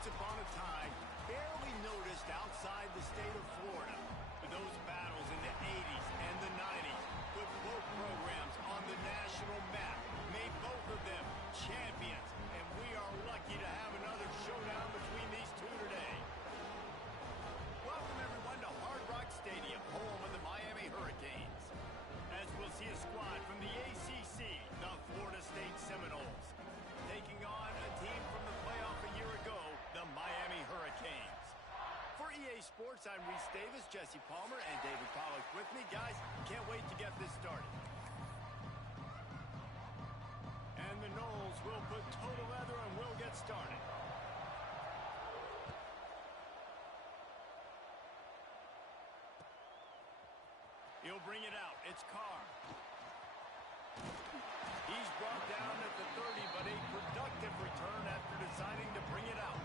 Once upon a time, barely noticed outside the state of Florida. But those battles in the 80s and the 90s put both programs on the national map, made both of them champions, and we are lucky to have another showdown between these two today. Welcome, everyone, to Hard Rock Stadium, home of the Miami Hurricanes. As we'll see a squad from the ACC, the Florida State Seminoles, taking on a team from the playoff a year ago, the Miami Hurricanes. For EA Sports, I'm Reese Davis, Jesse Palmer, and David Pollack with me. Guys, can't wait to get this started. And the Noles will put total leather and we'll get started. He'll bring it out. It's Carr. He's brought down at the 30, but a productive return after deciding to bring it out.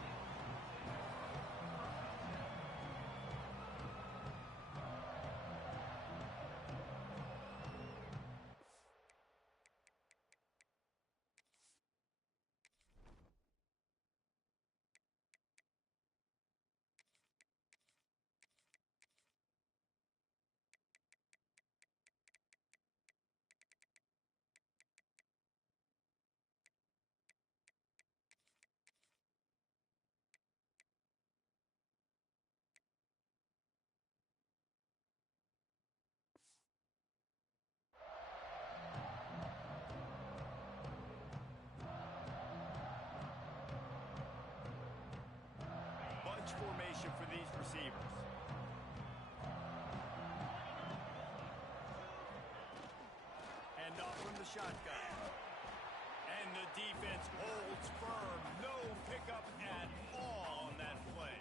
Formation for these receivers. Hand off from the shotgun. And the defense holds firm. No pickup at all on that play.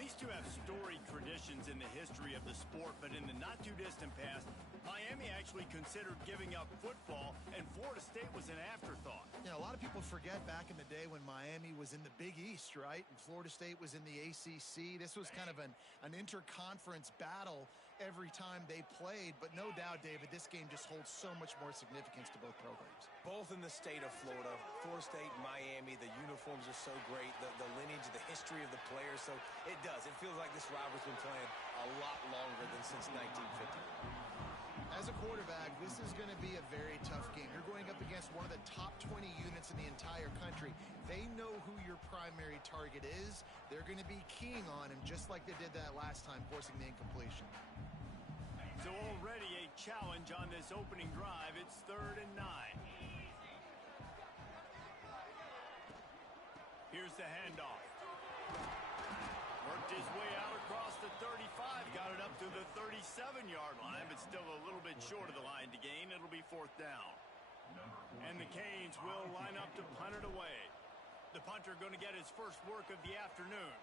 These two have storied traditions in the history of the sport, but in the not-too-distant past, Miami actually considered giving up football, and Florida State was an afterthought. Yeah, a lot of people forget back in the day when Miami was in the Big East, right? And Florida State was in the ACC. This was kind of an interconference battle every time they played. But no doubt, David, this game just holds so much more significance to both programs. Both in the state of Florida. Florida State, Miami, the uniforms are so great. The lineage, the history of the players. So it does. It feels like this rivalry's been playing a lot longer than since 1950. As a quarterback, this is going to be a very tough game. You're going up against one of the top 20 units in the entire country. They know who your primary target is. They're going to be keying on him, just like they did that last time, forcing the incompletion. So already a challenge on this opening drive. It's 3rd and 9. Here's the handoff. Worked his way out across the 35, got it up to the 37-yard line, but still a little bit short of the line to gain. It'll be 4th down. And the Canes will line up to punt it away. The punter going to get his first work of the afternoon.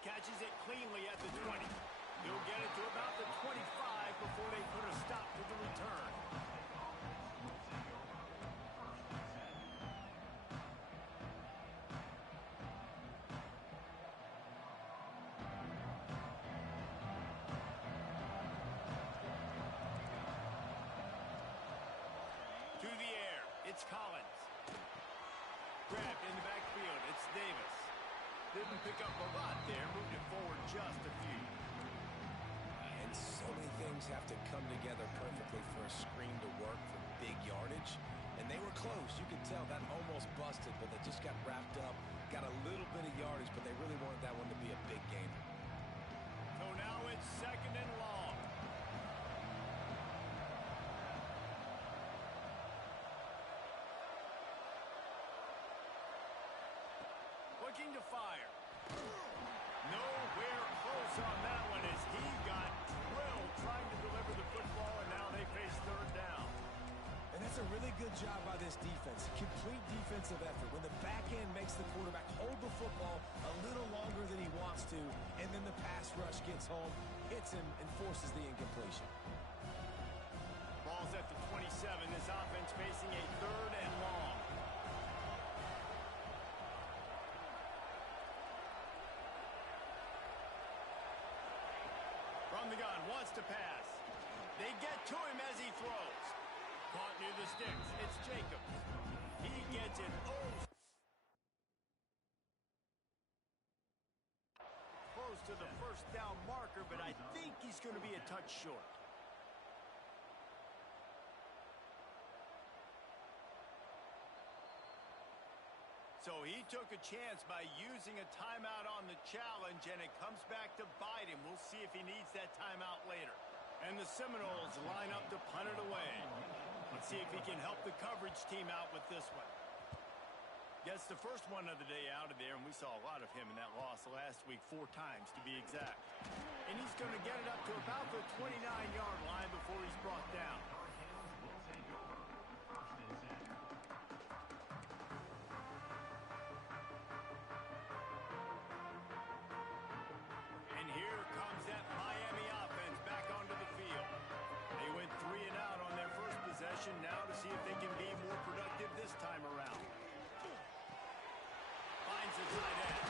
Catches it cleanly at the 20. He'll get it to about the 25 before they put a stop to the return. It's Collins. Grabbed in the backfield. It's Davis. Didn't pick up a lot there. Moved it forward just a few. And so many things have to come together perfectly for a screen to work for big yardage. And they were close. You could tell that almost busted, but they just got wrapped up. Got a little bit of yardage, but they really wanted that one to be a big game. So now it's 2nd and long. Looking to fire. Nowhere close on that one as he got drilled trying to deliver the football, and now they face 3rd down. And that's a really good job by this defense. Complete defensive effort. When the back end makes the quarterback hold the football a little longer than he wants to, and then the pass rush gets home, hits him, and forces the incompletion. Ball's at the 27. This offense facing a 3rd and long. From the gun, wants to pass. They get to him as he throws. Caught near the sticks. It's Jacobs. He gets it close to the first down marker, but I think he's going to be a touch short. So he took a chance by using a timeout on the challenge, and it comes back to bite him. We'll see if he needs that timeout later. And the Seminoles line up to punt it away. Let's see if he can help the coverage team out with this one. Gets the first one of the day out of there, and we saw a lot of him in that loss last week, 4 times to be exact. And he's going to get it up to about the 29-yard line before he's brought down. Now to see if they can be more productive this time around. Finds the tight end.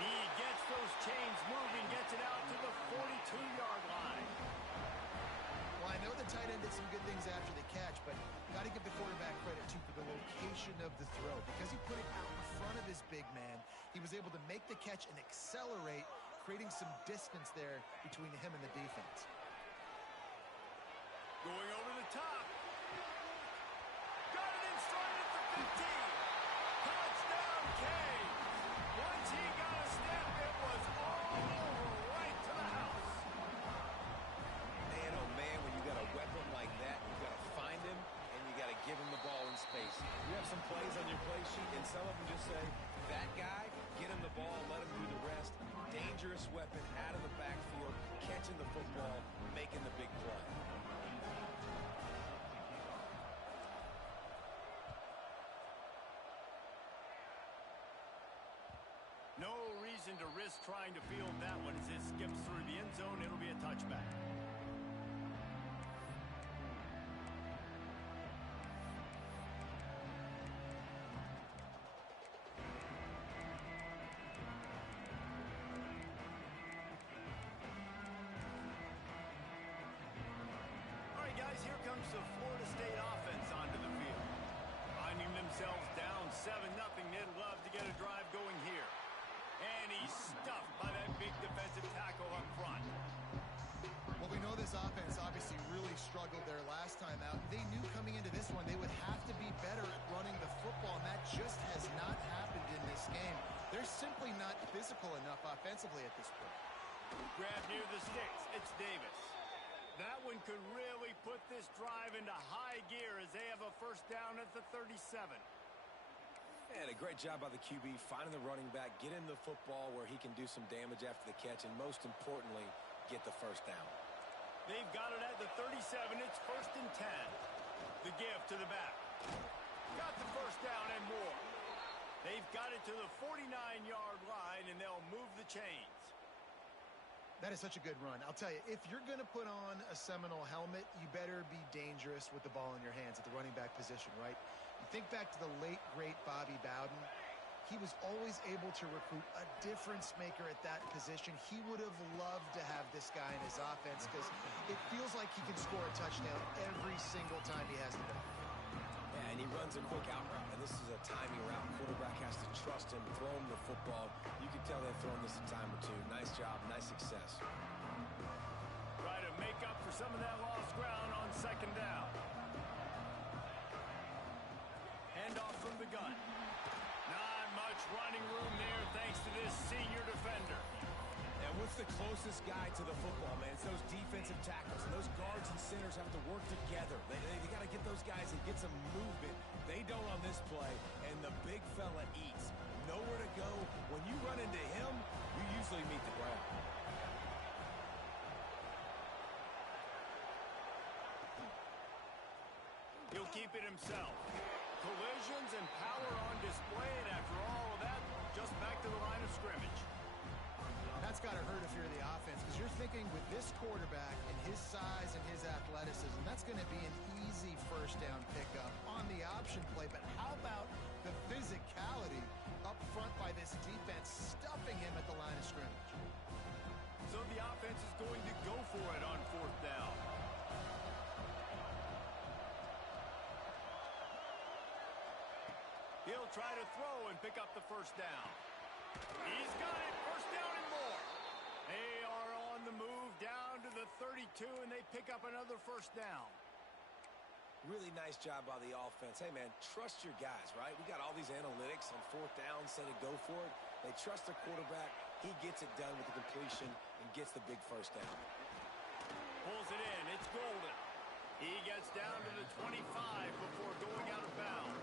He gets those chains moving, gets it out to the 42-yard line. Well, I know the tight end did some good things after the catch, but got to give the quarterback credit, too, for the location of the throw. Because he put it out in front of his big man, he was able to make the catch and accelerate, creating some distance there between him and the defense. Going over the top. Got it in stride at the 15. Touchdown, Kane. Once he got a step, it was all over right to the house. Man, oh man, when you got a weapon like that, you got to find him, and you got to give him the ball in space. You have some plays on your play sheet, and some of them just say, that guy, get him the ball, let him do the rest. Dangerous weapon out of the backfield, catching the football, making the big play. No reason to risk trying to field that one as it skips through the end zone. It'll be a touchback. All right, guys, here comes the Florida State offense onto the field. Finding themselves down 7-0, they'd love to get a drive going here. And he's stuffed by that big defensive tackle up front. Well, we know this offense obviously really struggled there last time out. They knew coming into this one they would have to be better at running the football, and that just has not happened in this game. They're simply not physical enough offensively at this point. Grab near the sticks. It's Davis. That one could really put this drive into high gear as they have a first down at the 37. And a great job by the QB, finding the running back, get him the football where he can do some damage after the catch, and most importantly, get the first down. They've got it at the 37. It's 1st and 10. The give to the back. Got the first down and more. They've got it to the 49-yard line, and they'll move the chains. That is such a good run. I'll tell you, if you're going to put on a Seminole helmet, you better be dangerous with the ball in your hands at the running back position, right? You think back to the late, great Bobby Bowden. He was always able to recruit a difference maker at that position. He would have loved to have this guy in his offense because it feels like he can score a touchdown every single time he has the ball. Yeah, and he runs a quick out route, and this is a timing route. Quarterback has to trust him, throw him the football. You can tell they've thrown this a time or two. Nice job, nice success. Try to make up for some of that lost ground on 2nd down. Handoff from the gun. Not much running room there thanks to this senior defender. And what's the closest guy to the football, man? It's those defensive tackles. And those guards and centers have to work together. They got to get those guys and get some movement. They don't on this play, and the big fella eats. Nowhere to go. When you run into him, you usually meet the ground. He'll keep it himself. Collisions and power on display, and after all of that, just back to the line of scrimmage. That's got to hurt if you're the offense because you're thinking with this quarterback and his size and his athleticism, that's going to be an easy first down pickup on the option play. But how about the physicality up front by this defense, stuffing him at the line of scrimmage? So the offense is going to go for it on 4th down. He'll try to throw and pick up the first down. He's got it. First down and more. They are on the move down to the 32, and they pick up another first down. Really nice job by the offense. Hey, man, trust your guys, right? We got all these analytics on fourth down, say to go for it. They trust their quarterback. He gets it done with the completion and gets the big first down. Pulls it in. It's Golden. He gets down to the 25 before going out of bounds.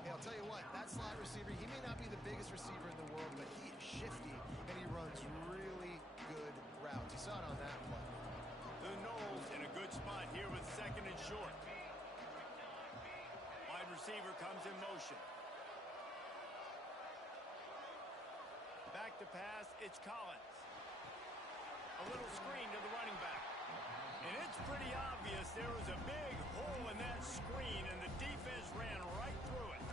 Hey, I'll tell you what, that slot receiver, he may not be the biggest receiver in the world, but he is shifty, and he runs really good routes. You saw it on that play. The Knowles in a good spot here with second and short. Wide receiver comes in motion. Back to pass, it's Collins. A little screen to the running back. And it's pretty obvious there was a big hole in that screen, and the defense ran right through it.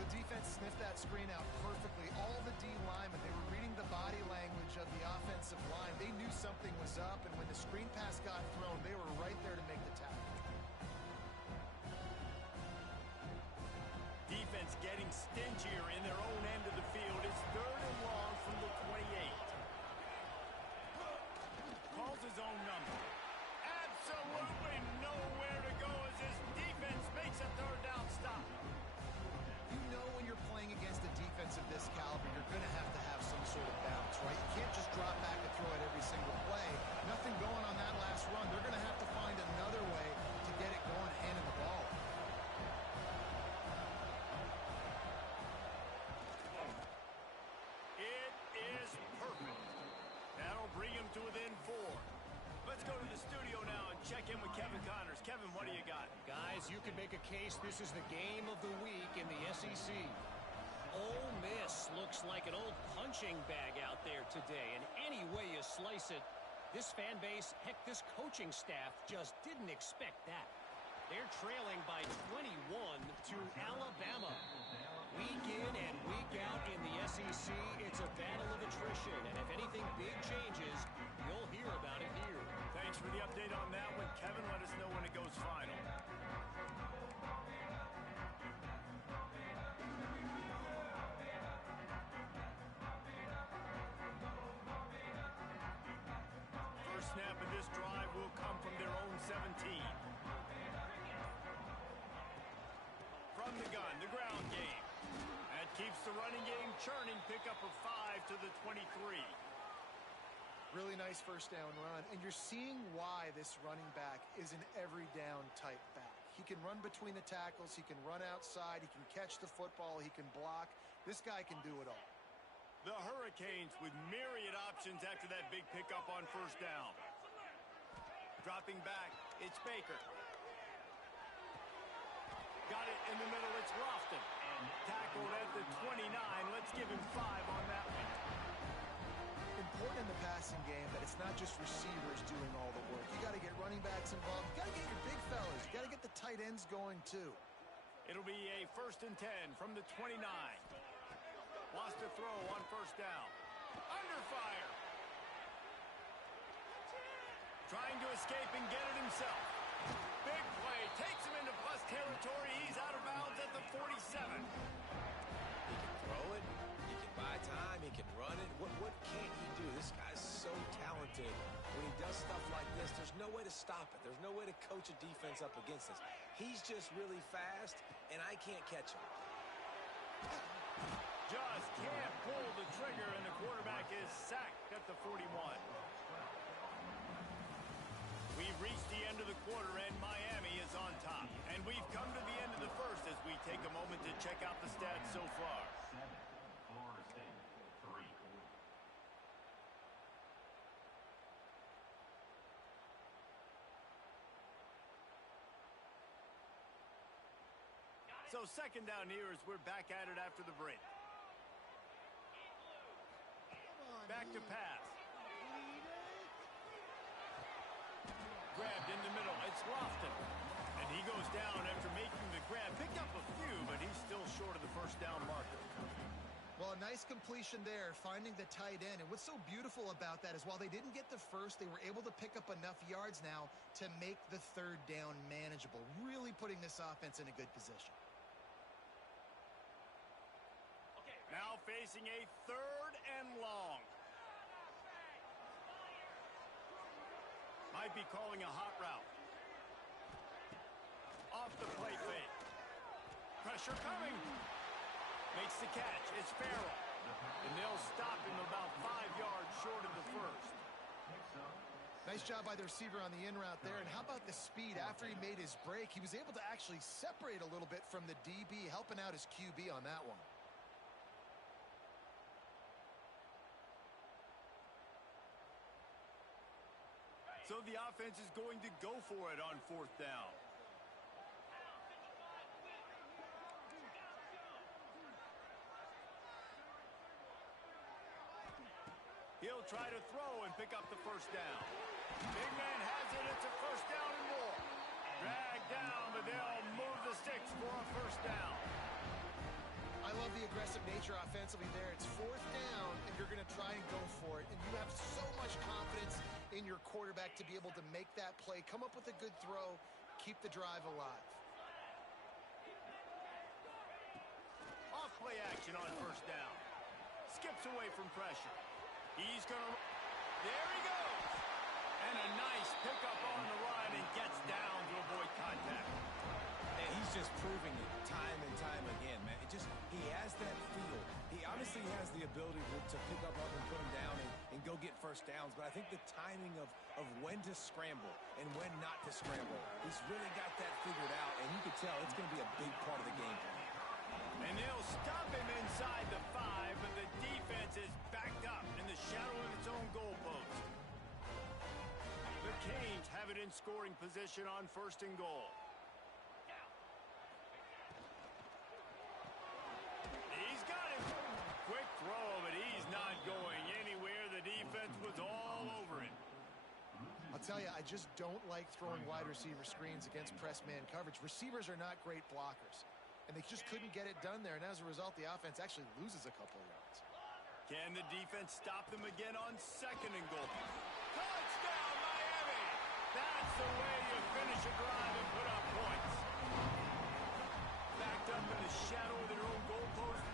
The defense sniffed that screen out perfectly. All the D linemen, they were reading the body language of the offensive line. They knew something was up, and when the screen pass got thrown, they were right there to make the tackle. Defense getting stingier in their own end of the field. It's third and long from the 28. Calls his own number. Absolutely nowhere to go as his defense makes a third down stop. You know when you're playing against a defense of this caliber, you're going to have some sort of bounce, right? You can't just drop back and throw it every single play. Nothing going on that last run. They're going to have to find another way to get it going, handing the ball. It is perfect. That'll bring him to within 4. Let's go to the studio now and check in with Kevin Connors. Kevin, what do you got? Guys, you can make a case this is the game of the week in the SEC. Ole Miss looks like an old punching bag out there today, and any way you slice it, this fan base, heck, this coaching staff just didn't expect that. They're trailing by 21 to Alabama. Week in and week out in the SEC, it's a battle of attrition, and if anything big changes, you'll hear about it here. Thanks for the update on that one, Kevin. Let us know when it goes final. First snap of this drive will come from their own 17. From the gun, the ground game. That keeps the running game churning. Pickup of 5 to the 23. Really nice first down run, and you're seeing why this running back is an every down type back. He can run between the tackles, he can run outside, he can catch the football, he can block. This guy can do it all. The Hurricanes with myriad options after that big pickup on first down. Dropping back, it's Baker. Got it in the middle, it's Lofton. Tackled at the 29. Let's give him 5 on that one. Important in the passing game that it's not just receivers doing all the work. You got to get running backs involved. You got to get your big fellas. You got to get the tight ends going too. It'll be a 1st and 10 from the 29. Lost a throw on first down. Under fire. Trying to escape and get it himself. Big play. Takes him into plus territory. He's out of bounds at the 47. He can throw it. He can buy time. He can run it. What can't he do? This guy's so talented. When he does stuff like this, there's no way to stop it. There's no way to coach a defense up against this. He's just really fast, and I can't catch him. Just can't pull the trigger, and the quarterback is sacked at the 41. We've reached the end of the quarter, and Miami is on top. And we've come to the end of the first as we take a moment to check out the stats so far. Florida State, 3. So second down here as we're back at it after the break. Back to pass. Grabbed in the middle. It's Lofton. And he goes down after making the grab. Picked up a few, but he's still short of the first down marker. Well, a nice completion there, finding the tight end. And what's so beautiful about that is while they didn't get the first, they were able to pick up enough yards now to make the third down manageable, really putting this offense in a good position. facing a 3rd and long. Might be calling a hot route. Off the play fake. Pressure coming. Makes the catch. It's Farrell. And they'll stop him about 5 yards short of the first. Nice job by the receiver on the in route there. And how about the speed after he made his break? He was able to actually separate a little bit from the DB, helping out his QB on that one. So the offense is going to go for it on 4th down. He'll try to throw and pick up the first down. Big man has it. It's a first down and more. Dragged down, but they'll move the sticks for a first down. I love the aggressive nature offensively there. It's 4th down, and you're going to try and go for it. And you have so much confidence in your quarterback to be able to make that play, come up with a good throw, keep the drive alive. Off play action on first down. Skips away from pressure. He's going to... There he goes! And a nice pickup on the run and gets down to avoid contact. And he's just proving it time and time again, man. He has that feel. He obviously has the ability to pick up and put him down and go get first downs, but I think the timing of when to scramble and when not to scramble, he's really got that figured out, and you can tell it's going to be a big part of the game plan. And they'll stop him inside the 5, but the defense is backed up in the shadow of its own goalpost. The Canes have it in scoring position on 1st and goal. He's got him. Quick throw, but he's not going anywhere. The defense was all over him. I'll tell you, I just don't like throwing wide receiver screens against press man coverage. Receivers are not great blockers. And they just couldn't get it done there. And as a result, the offense actually loses a couple of yards. Can the defense stop them again on 2nd and goal? Touchdown, Miami! That's the way you finish a drive and put up points. Backed up in the shadow of their own goalpost,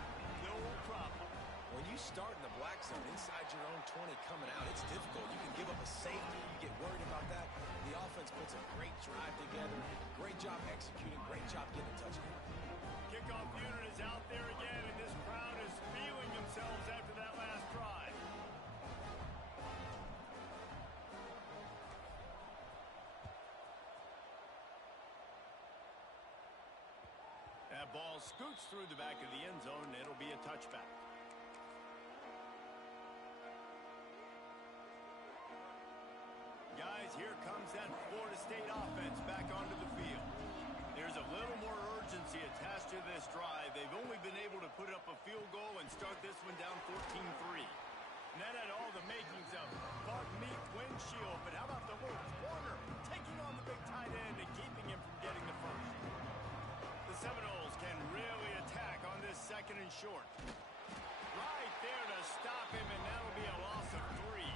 no problem. When you start in the black zone inside your own 20 coming out, it's difficult. You can give up a safety. You get worried about that. The offense puts a great drive together. Great job executing. Great job getting a touchdown. Kickoff unit is out there again, and this crowd is feeling themselves after that last drive. That ball scoots through the back of the end zone, and it'll be a touchback. Guys, here comes that Florida State offense back onto the field. There's a little more urgency attached to this drive. They've only been able to put up a field goal and start this one down 14-3. And that had all the makings of bug meat windshield. But how about the little corner taking on the big tight end and keeping him from getting the first? The Seminoles can really attack on this 2nd and short. Right there to stop him, and that'll be a loss of 3.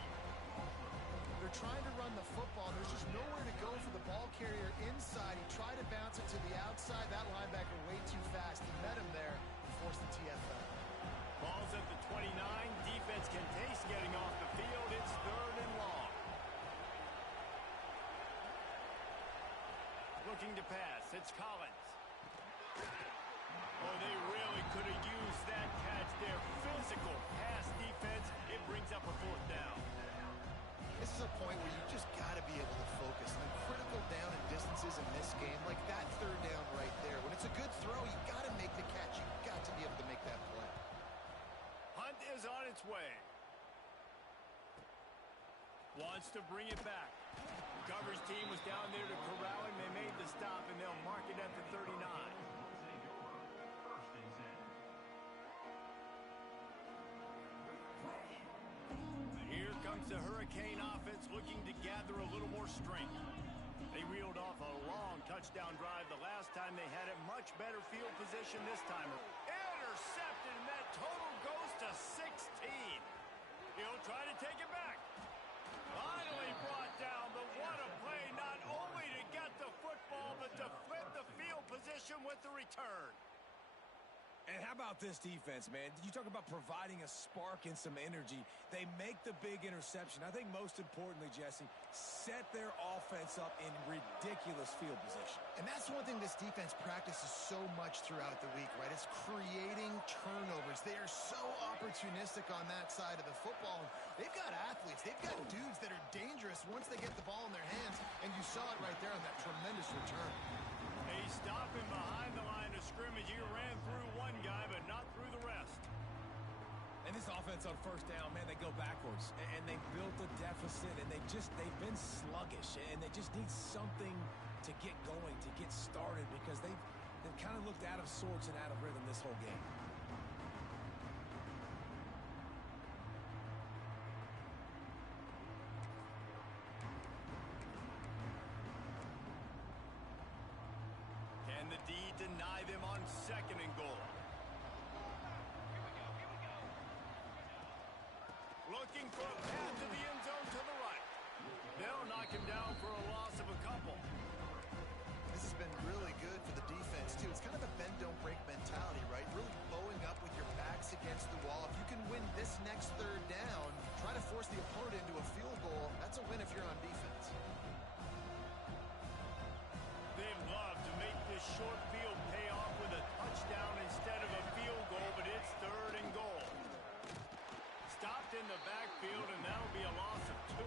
They're trying to run the football. There's just nowhere to go for the ball carrier inside. He tried to bounce it to the outside. That linebacker way too fast. He met him there and forced the TFL. Ball's at the 29. Defense can taste getting off the field. It's 3rd and long. Looking to pass. It's Collins. Oh, they really could have used that catch there. Physical pass defense. It brings up a 4th down. This is a point where you just got to be able to focus. On critical down and distances in this game, like that 3rd down right there. When it's a good throw, you got to make the catch. You got to be able to make that play. Hunt is on its way. Wants to bring it back. The coverage team was down there to corral him. They made the stop, and they'll mark it at the 39. Here comes the Hurricane offense looking to gather a little more strength. They reeled off a long touchdown drive the last time they had it. Much better field position this time. Intercepted, and that total goes to 16. He'll try to take it back. Finally brought down, but what a play, not only to get the football, but to flip the field position with the return. And how about this defense, man? You talk about providing a spark and some energy. They make the big interception. I think most importantly, Jesse, set their offense up in ridiculous field position. And that's one thing this defense practices so much throughout the week, right? It's creating turnovers. They are so opportunistic on that side of the football. They've got athletes. They've got dudes that are dangerous once they get the ball in their hands. And you saw it right there on that tremendous return. They stop him behind the line of scrimmage. He ran through one guy, but not through the rest. And this offense on first down, man, they go backwards. And they built a deficit, and they've been sluggish. And they just need something to get going, to get started, because they've kind of looked out of sorts and out of rhythm this whole game. Can the D deny them on 2nd and goal? Looking for a path to the end zone to the right. They'll knock him down for a loss of a couple. This has been really good for the defense, too. It's kind of a bend-don't-break mentality, right? Really bowing up with your backs against the wall. If you can win this next 3rd down, try to force the opponent into a field goal. That's a win if you're on defense. They'd love to make this short field pay off with a touchdown instead of a field goal, but it's 3rd and goal. Stopped in the backfield, and that'll be a loss of 2.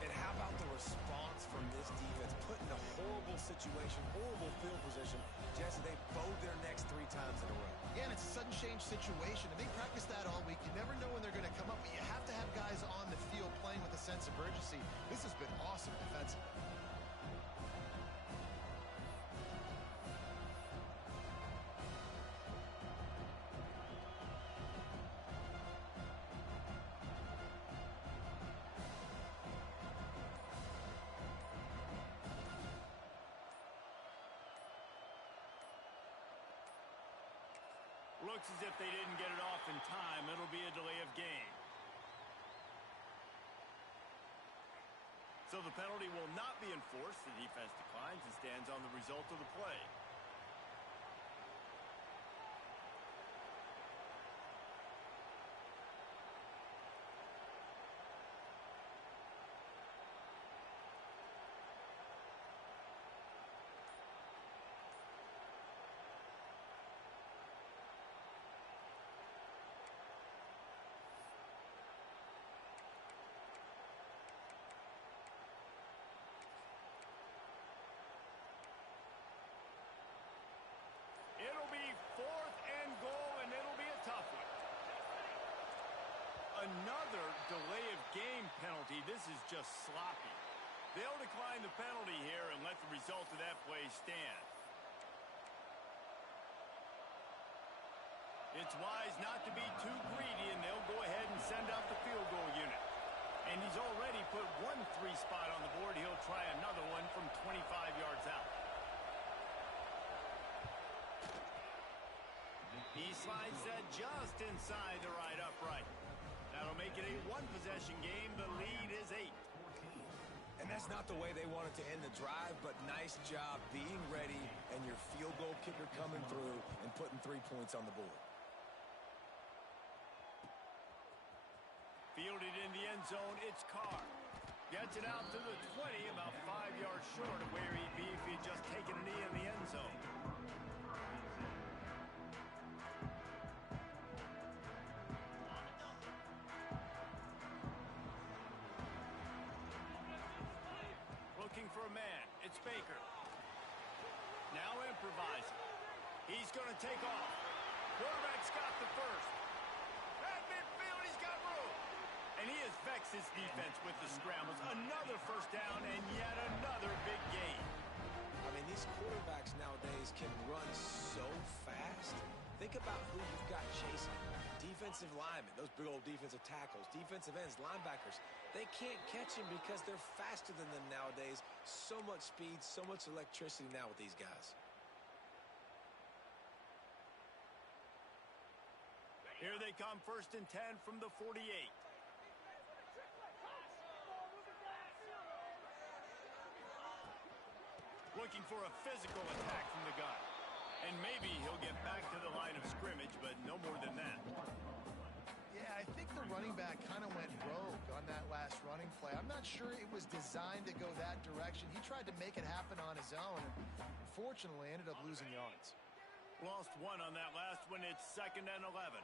And how about the response from this defense? Put in a horrible situation, horrible field position. Jesse, they bowed their necks 3 times in a row. Yeah, and it's a sudden change situation, and they practice that all week. You never know when they're going to come up, but you have to have guys on the field playing with a sense of urgency. This has been awesome defensively. Looks as if they didn't get it off in time. It'll be a delay of game. So the penalty will not be enforced. The defense declines and stands on the result of the play. It'll be 4th and goal, and it'll be a tough one. Another delay of game penalty. This is just sloppy. They'll decline the penalty here and let the result of that play stand. It's wise not to be too greedy, and they'll go ahead and send out the field goal unit. And he's already put 1 3 spot on the board. He'll try another one from 25 yards out. He slides that just inside the right upright. That'll make it a 1-possession game. The lead is 8. And that's not the way they wanted to end the drive, but nice job being ready and your field goal kicker coming through and putting 3 points on the board. Fielded in the end zone, it's Carr. Gets it out to the 20, about 5 yards short of where he'd be if he'd just taken a knee in the end zone. Looking for a man. It's Baker. Now improvising. He's going to take off. Quarterback's got the first. At midfield, he's got room. And he has vexed his defense with the scrambles. Another first down and yet another big gain. I mean, these quarterbacks nowadays can run so fast. Think about who you've got chasing. Defensive linemen, those big old defensive tackles, defensive ends, linebackers. They can't catch him because they're faster than them nowadays. So much speed, so much electricity now with these guys. Here they come, 1st and 10 from the 48. Looking for a physical attack from the gun. And maybe he'll get back to the line of scrimmage, but no more than that. Yeah, I think the running back kind of went rogue on that last running play. I'm not sure it was designed to go that direction. He tried to make it happen on his own, and unfortunately ended up losing yards. Lost one on that last one. It's 2nd and 11.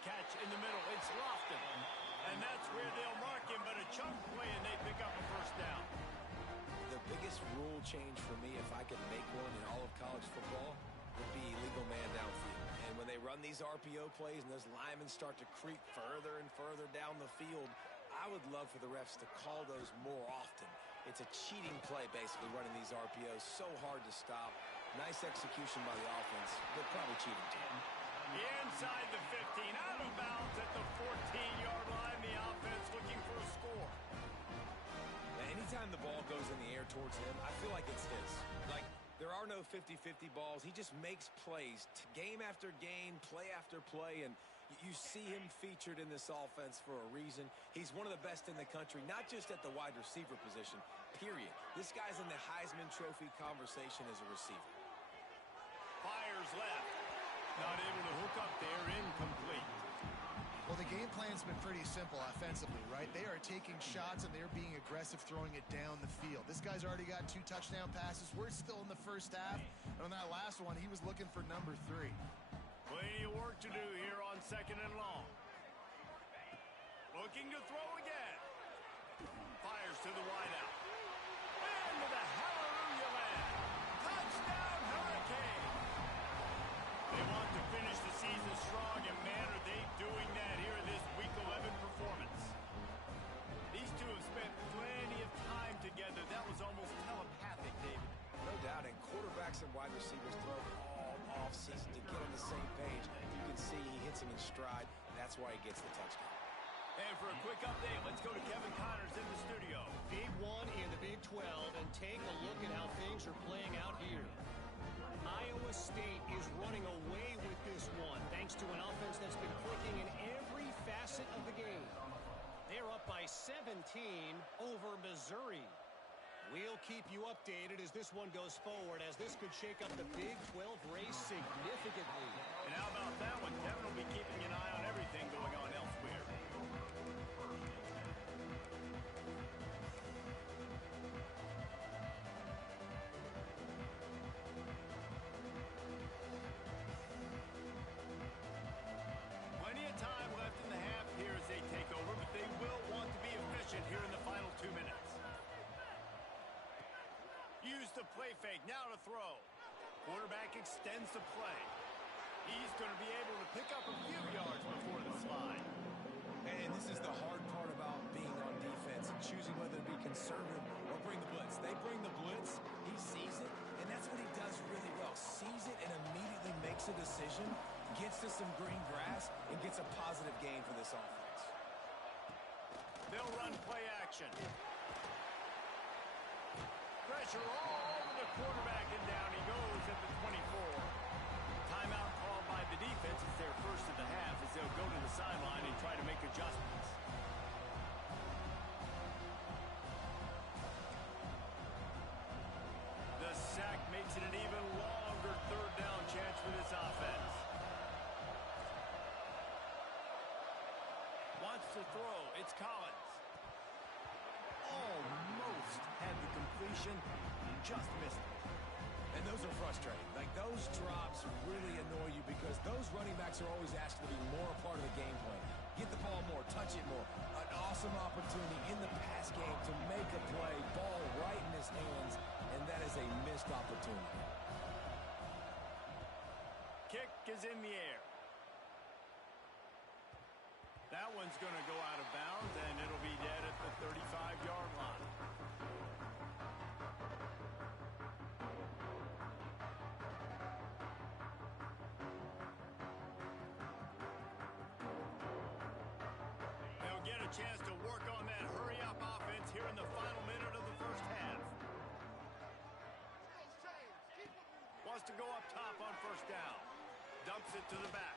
Catch in the middle. It's Lofton. And that's where they'll mark him, but a chunk play, and they pick up a first down. The biggest rule change for me, if I could make one in all of college football, would be legal man downfield. And when they run these RPO plays and those linemen start to creep further and further down the field, I would love for the refs to call those more often. It's a cheating play, basically, running these RPOs. So hard to stop. Nice execution by the offense, but probably cheating too. Inside the 15, out of bounds at the 14-yard line. The offense looking for a score. Now, anytime the ball goes in the air towards him, I feel like it's his. Like, there are no 50-50 balls. He just makes plays, game after game, play after play, and you see him featured in this offense for a reason. He's one of the best in the country, not just at the wide receiver position, period. This guy's in the Heisman Trophy conversation as a receiver. Fires left. Not able to hook up there, incomplete. Well, the game plan's been pretty simple offensively, right? They are taking shots and they're being aggressive, throwing it down the field. This guy's already got 2 touchdown passes. We're still in the first half. And on that last one, he was looking for number 3. Plenty of work to do here on 2nd and long. Looking to throw again. Fires to the wideout. And with a hallelujah land. Touchdown, Hurricane! They want to finish the season strong, and man, are they doing that here in this Week 11 performance. These two have spent plenty of time together. That was almost telepathic, David. No doubt, and quarterbacks and wide receivers throw all offseason to get on the same page. You can see he hits him in stride. That's why he gets the touchdown. And for a quick update, let's go to Kevin Connors in the studio. Big one in the Big 12, and take a look at how things are playing out here. Iowa State is running away with this one, thanks to an offense that's been clicking in every facet of the game. They're up by 17 over Missouri. We'll keep you updated as this one goes forward, as this could shake up the Big 12 race significantly. And how about that one? Kevin will be keeping an eye on everything going on elsewhere. Plenty of time left in the half here as they take over, but they will want to be efficient here in the final 2 minutes. Use the play fake, now to throw. Quarterback extends the play. He's going to be able to pick up a few yards before the slide. And this is the hard part about being on defense and choosing whether to be conservative or bring the blitz. They bring the blitz, he sees it, and that's what he does really well. Sees it and immediately makes a decision, gets to some green grass, and gets a positive gain for this offense. They'll run play action. Pressure all over the quarterback, and down he goes at the 24. Timeout called by the defense. It's their first of the half as they'll go to the sideline and try to make adjustments. The sack makes it an even longer 3rd down chance for this offense. Wants to throw. It's Collins. Almost had the completion, just missed it. And those are frustrating. Like, those drops really annoy you because those running backs are always asked to be more a part of the game plan. Get the ball more, touch it more. An awesome opportunity in the pass game to make a play, ball right in his hands, and that is a missed opportunity. Kick is in the air. That one's going to go out of bounds, and it'll be dead at the 35-yard line. They'll get a chance to work on that hurry-up offense here in the final minute of the first half. Wants to go up top on 1st down. Dumps it to the back.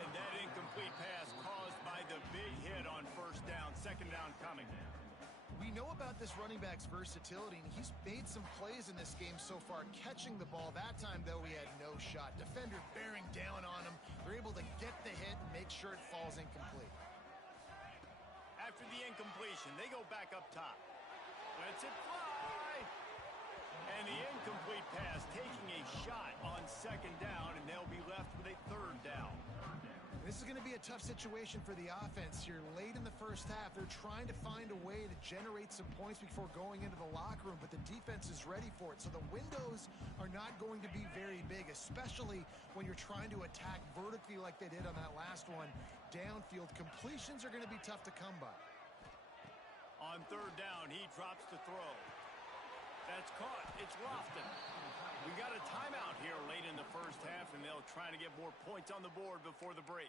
And that incomplete pass caused by the big hit on 1st down. 2nd down coming. We know about this running back's versatility, and he's made some plays in this game so far, catching the ball. That time, though, he had no shot. Defender bearing down on him. They're able to get the hit and make sure it falls incomplete. After the incompletion, they go back up top. Lets it fly. And the incomplete pass taking a shot on second down, and they'll be left with a third down. This is going to be a tough situation for the offense here. Late in the first half, they're trying to find a way to generate some points before going into the locker room, but the defense is ready for it. So the windows are not going to be very big, especially when you're trying to attack vertically like they did on that last one. Downfield completions are going to be tough to come by. On third down, he drops the throw. That's caught. It's Lofton. We got a timeout here late in the first half, and they'll try to get more points on the board before the break.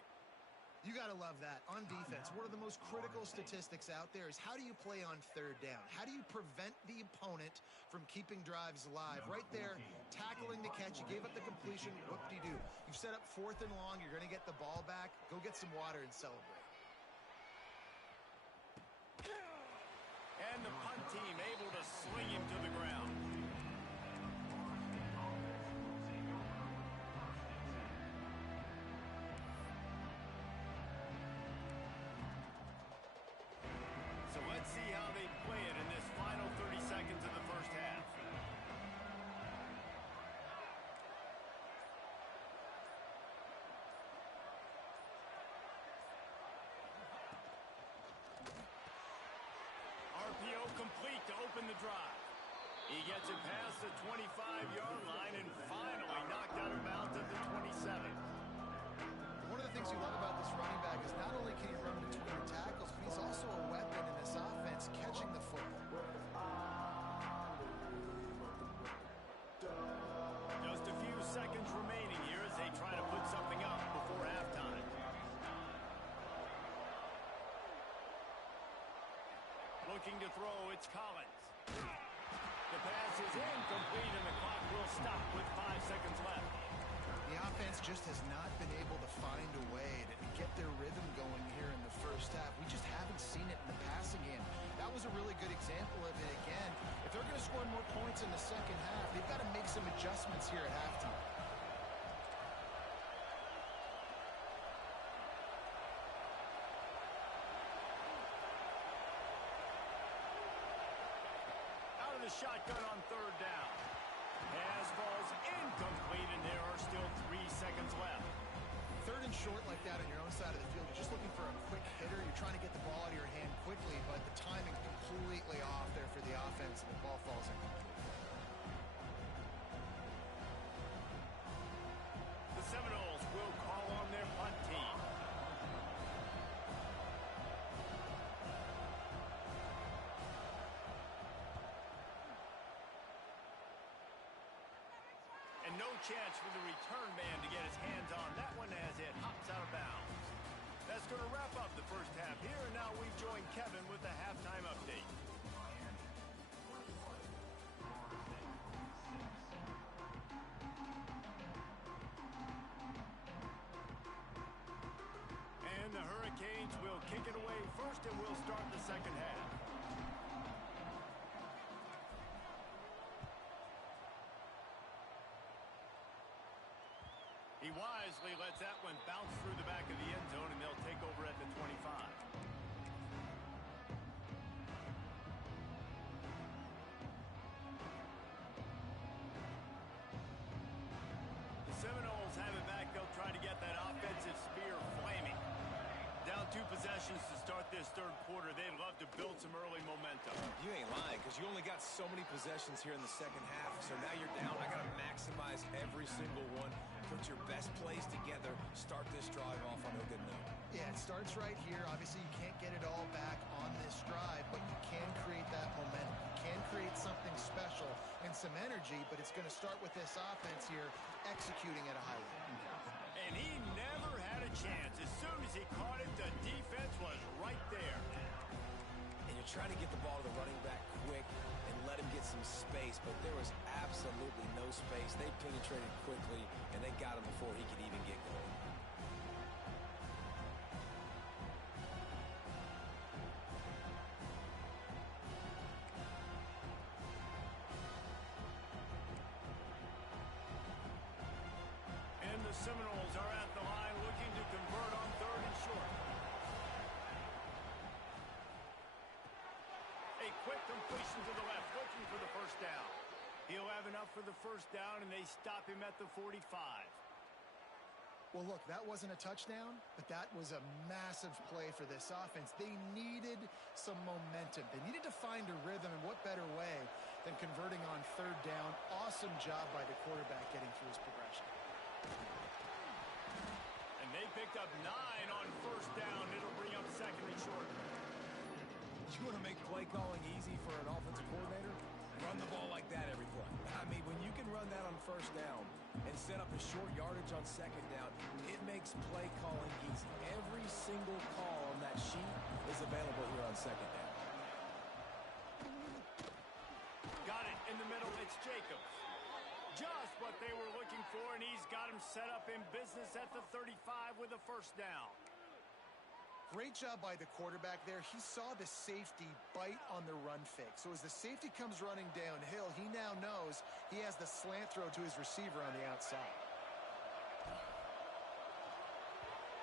You got to love that. On defense, one of the most critical statistics out there is how do you play on third down? How do you prevent the opponent from keeping drives alive? Right there, tackling the catch. You gave up the completion. Whoop-de-doo. You've set up 4th and long. You're going to get the ball back. Go get some water and celebrate. And the punt team able to sling him to the ground. So let's see how they play it in this final 30 seconds of the first half. RPO complete to open the drive. He gets it past the 25-yard line and finally knocked out of bounds at the 27. One of the things you love about this running back is not only can he run between the tackles, but he's also a weapon in this offense catching the football. Just a few seconds remaining here as they try to put something up before halftime. Looking to throw, it's Collins. The pass is incomplete, and the clock will stop with 5 seconds left. The offense just has not been able to find a way to get their rhythm going here in the first half. We just haven't seen it in the passing game. That was a really good example of it again. If they're going to score more points in the second half, they've got to make some adjustments here at halftime. Out of the shotgun on third down. Pass falls incomplete, and there are still 3 seconds left. Third and short like that on your own side of the field, you're just looking for a quick hitter. You're trying to get the ball out of your hand quickly, but the timing completely off there for the offense, and the ball falls incomplete. The Seminoles will call on their punt team. And no chance for the return man to get his hands on that one as it hops out of bounds. That's going to wrap up the first half here, and now we join Kevin with the halftime update. And the Hurricanes will kick it away first, and we'll start the second half. He wisely lets that one bounce through the back of the end zone, and they'll take over at the 25. The Seminoles have it back. They'll try to get that offensive spear flaming. Down 2 possessions to start this third quarter. They'd love to build some early momentum. You ain't lying, because you only got so many possessions here in the second half, so now you're down. I got to maximize every single one. Put your best plays together. Start this drive off on a good note. Yeah, it starts right here. Obviously, you can't get it all back on this drive, but you can create that momentum. You can create something special and some energy, but it's going to start with this offense here executing at a high level. And he never had a chance. As soon as he caught it, the defense was right there. And you're trying to get the ball to the running back quick and let him get some space, but there was absolutely no space. They penetrated quickly, and they got him before he could even get going. first down. He'll have enough for the first down, and they stop him at the 45. Well, look, that wasn't a touchdown, but that was a massive play for this offense. They needed some momentum. They needed to find a rhythm, and what better way than converting on third down. Awesome job by the quarterback getting through his progression. And they picked up 9 on first down. It'll bring up second and short. You want to make play calling easy for an offensive coordinator? Run the ball like that every play. I mean, when you can run that on first down and set up a short yardage on second down, it makes play calling easy. Every single call on that sheet is available here on second down. Got it in the middle. It's Jacobs. Just what they were looking for, and he's got him set up in business at the 35 with a first down. Great job by the quarterback there. He saw the safety bite on the run fake. So as the safety comes running downhill, he now knows he has the slant throw to his receiver on the outside.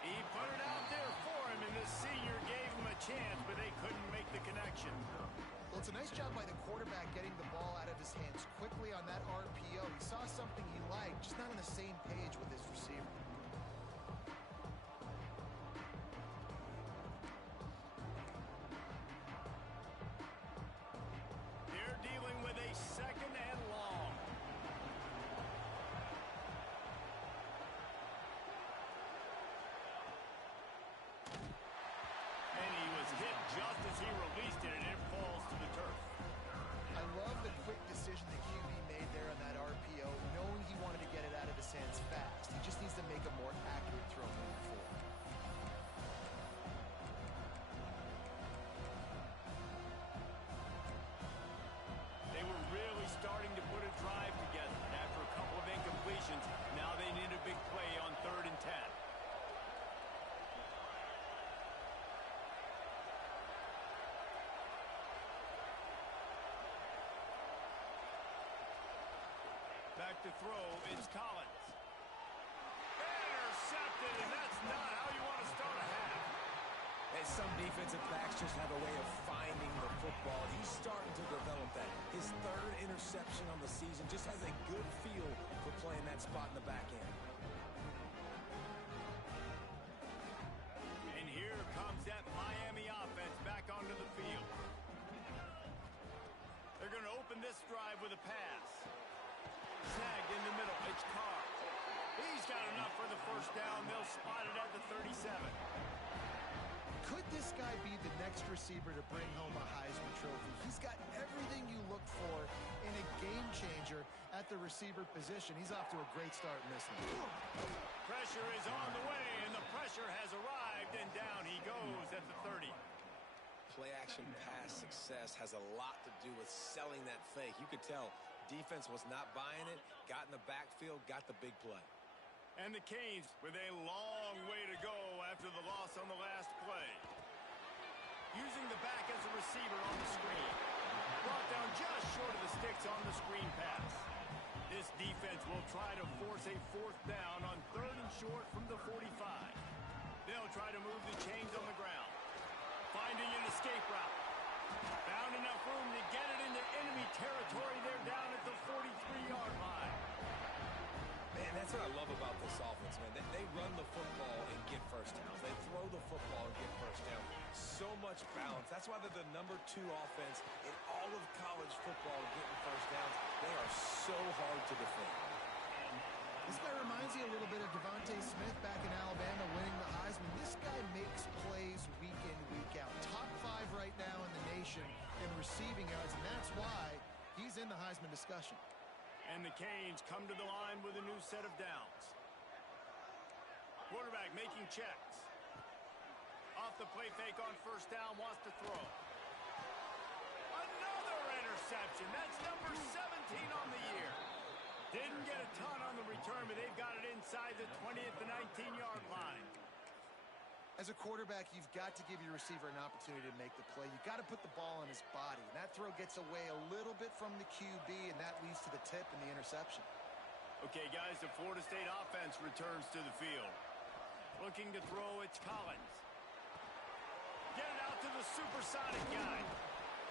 He put it out there for him, and the senior gave him a chance, but they couldn't make the connection. Well, it's a nice job by the quarterback getting the ball out of his hands quickly on that RPO. He saw something he liked, just not on the same page with his receiver. Second and long. And he was hit just as he released it, and it falls to the turf. I love the quick decision the QB made there on that RPO, knowing he wanted to get it out of his hands fast. He just needs to make a more accurate throw moving forward. Starting to put a drive together, and after a couple of incompletions, now they need a big play on 3rd and 10. Back to throw, it's Collins. Intercepted, and that's not how you want to start a half. And some defensive backs just have a way of finding the football. He's starting to develop that. His 3rd interception on the season just has a good feel for playing that spot in the back end. And here comes that Miami offense back onto the field. They're going to open this drive with a pass. Snagged in the middle. It's Carr. He's got enough for the first down. They'll spot it at the 37. Could this guy be the next receiver to bring home a Heisman Trophy? He's got everything you look for in a game changer at the receiver position. He's off to a great start in this one. Pressure is on the way, and the pressure has arrived, and down he goes at the 30. Play-action pass success has a lot to do with selling that fake. You could tell defense was not buying it, got in the backfield, got the big play. And the Canes with a long way to go after the loss on the last play. Using the back as a receiver on the screen. Brought down just short of the sticks on the screen pass. This defense will try to force a 4th down on 3rd and short from the 45. They'll try to move the chains on the ground. Finding an escape route. Found enough room to get it into enemy territory. They're down at the 43-yard line. Man, that's what I love about this offense, man. They run the football and get first downs. They throw the football and get first down. So much balance. That's why they're the #2 offense in all of college football getting first downs. They are so hard to defend. This guy reminds you a little bit of Devontae Smith back in Alabama winning the Heisman. This guy makes plays week in, week out. Top 5 right now in the nation in receiving yards, and that's why he's in the Heisman discussion. And the Canes come to the line with a new set of downs. Quarterback making checks. Off the play fake on first down, wants to throw. Another interception. That's number 17 on the year. Didn't get a ton on the return, but they've got it inside the 20 at the 19-yard line. As a quarterback, you've got to give your receiver an opportunity to make the play. You've got to put the ball on his body. And that throw gets away a little bit from the QB, and that leads to the tip and the interception. Okay, guys, the Florida State offense returns to the field. Looking to throw, it's Collins. Get it out to the supersonic guy.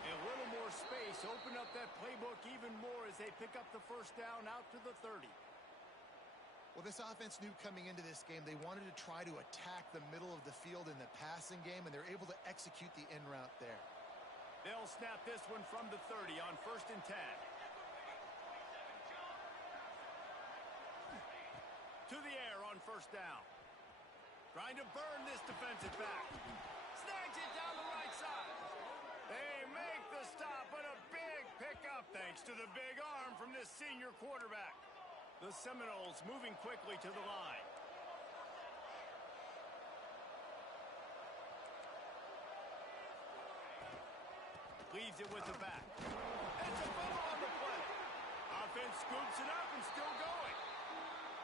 A little more space, open up that playbook even more as they pick up the first down out to the 30. Well, this offense knew coming into this game they wanted to try to attack the middle of the field in the passing game, and they're able to execute the in route there. They'll snap this one from the 30 on 1st and 10. To the air on 1st down. Trying to burn this defensive back. Snags it down the right side. They make the stop, but a big pickup thanks to the big arm from this senior quarterback. The Seminoles moving quickly to the line. Leaves it with the back. It's a fumble on the play. Offense scoops it up and still going.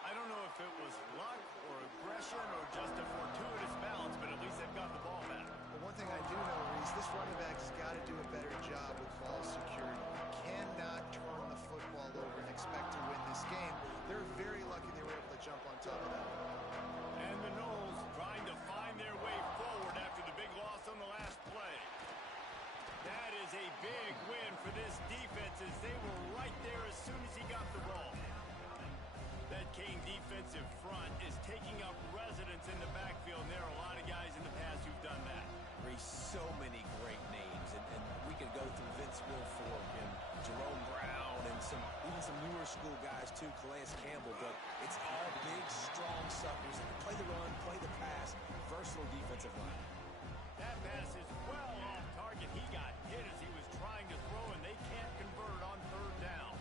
I don't know if it was luck or aggression or just a fortuitous balance, but at least they've got the ball back. Well, one thing I do know, Reese, this running back's got to do a better job with ball security. You cannot turn the football over and expect to win this game. They're very lucky they were able to jump on top of that. And the Noles trying to find their way forward after the big loss on the last play. That is a big win for this defense as they were right there as soon as he got the ball. That King defensive front is taking up residence in the backfield, and there are a lot of guys in the past who've done that. So many great names, and we could go through Vince Wilfork and Jerome Brown and even some newer school guys too, Calais Campbell, but it's all big, strong suckers that can play the run, play the pass, versatile defensive line. That pass is well off target. He got hit as he was trying to throw, and they can't convert on 3rd down.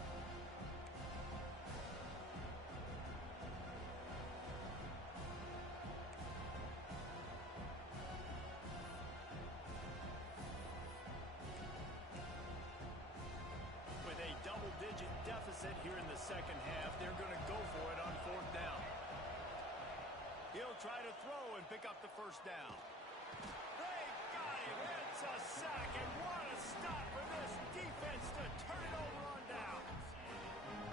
With a double-digit deficit here in the second half, they're going to go for it on 4th down. He'll try to throw and pick up the first down. They got him. It's a sack, and what a stop for this defense to turn it over on down.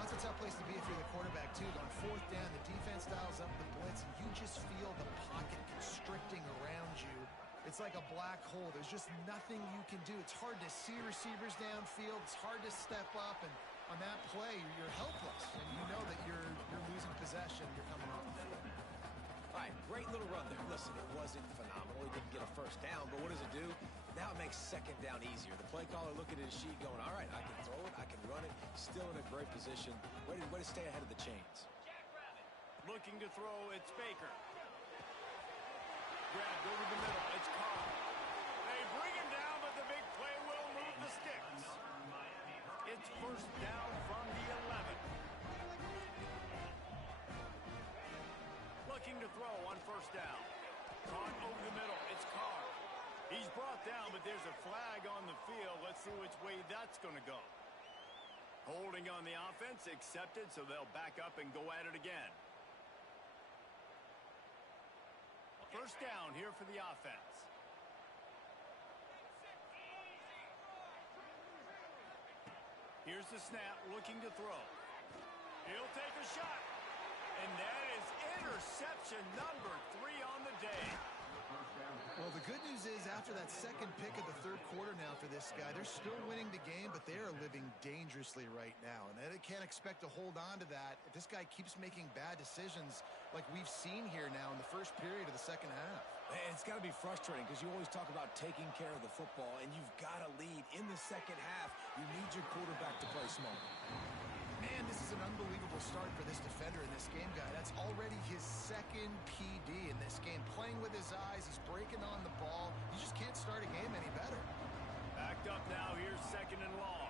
That's a tough place to be if you're the quarterback, too. On 4th down, the defense dials up the blitz, and you just feel the pocket constricting around you. It's like a black hole. There's just nothing you can do. It's hard to see receivers downfield. It's hard to step up, and on that play, you're helpless, and you know that you're losing possession. You're coming off the field. All right, great little run there. Listen, it wasn't phenomenal. He didn't get a first down, but what does it do? Now it makes 2nd down easier. The play caller looking at his sheet going, all right, I can throw it, I can run it. Still in a great position. Way to stay ahead of the chains. Looking to throw, it's Baker. Grabbed over the middle, it's Carr. They bring him down, but the big play will move the sticks. It's 1st down from the 11. Looking to throw on 1st down. Caught over the middle, it's Carr. He's brought down, but there's a flag on the field. Let's see which way that's going to go. Holding on the offense, accepted, so they'll back up and go at it again. 1st down here for the offense. Here's the snap, looking to throw. He'll take a shot. And that is interception number 3 on the day. Well, the good news is after that second pick of the 3rd quarter now for this guy, they're still winning the game, but they are living dangerously right now. And they can't expect to hold on to that if this guy keeps making bad decisions like we've seen here now in the first period of the second half. And it's got to be frustrating because you always talk about taking care of the football, and you've got to lead in the second half. You need your quarterback to play smart. Man, this is an unbelievable start for this defender in this game, guy. That's already his 2nd PD in this game. Playing with his eyes, he's breaking on the ball. You just can't start a game any better. Backed up now, here's 2nd and long.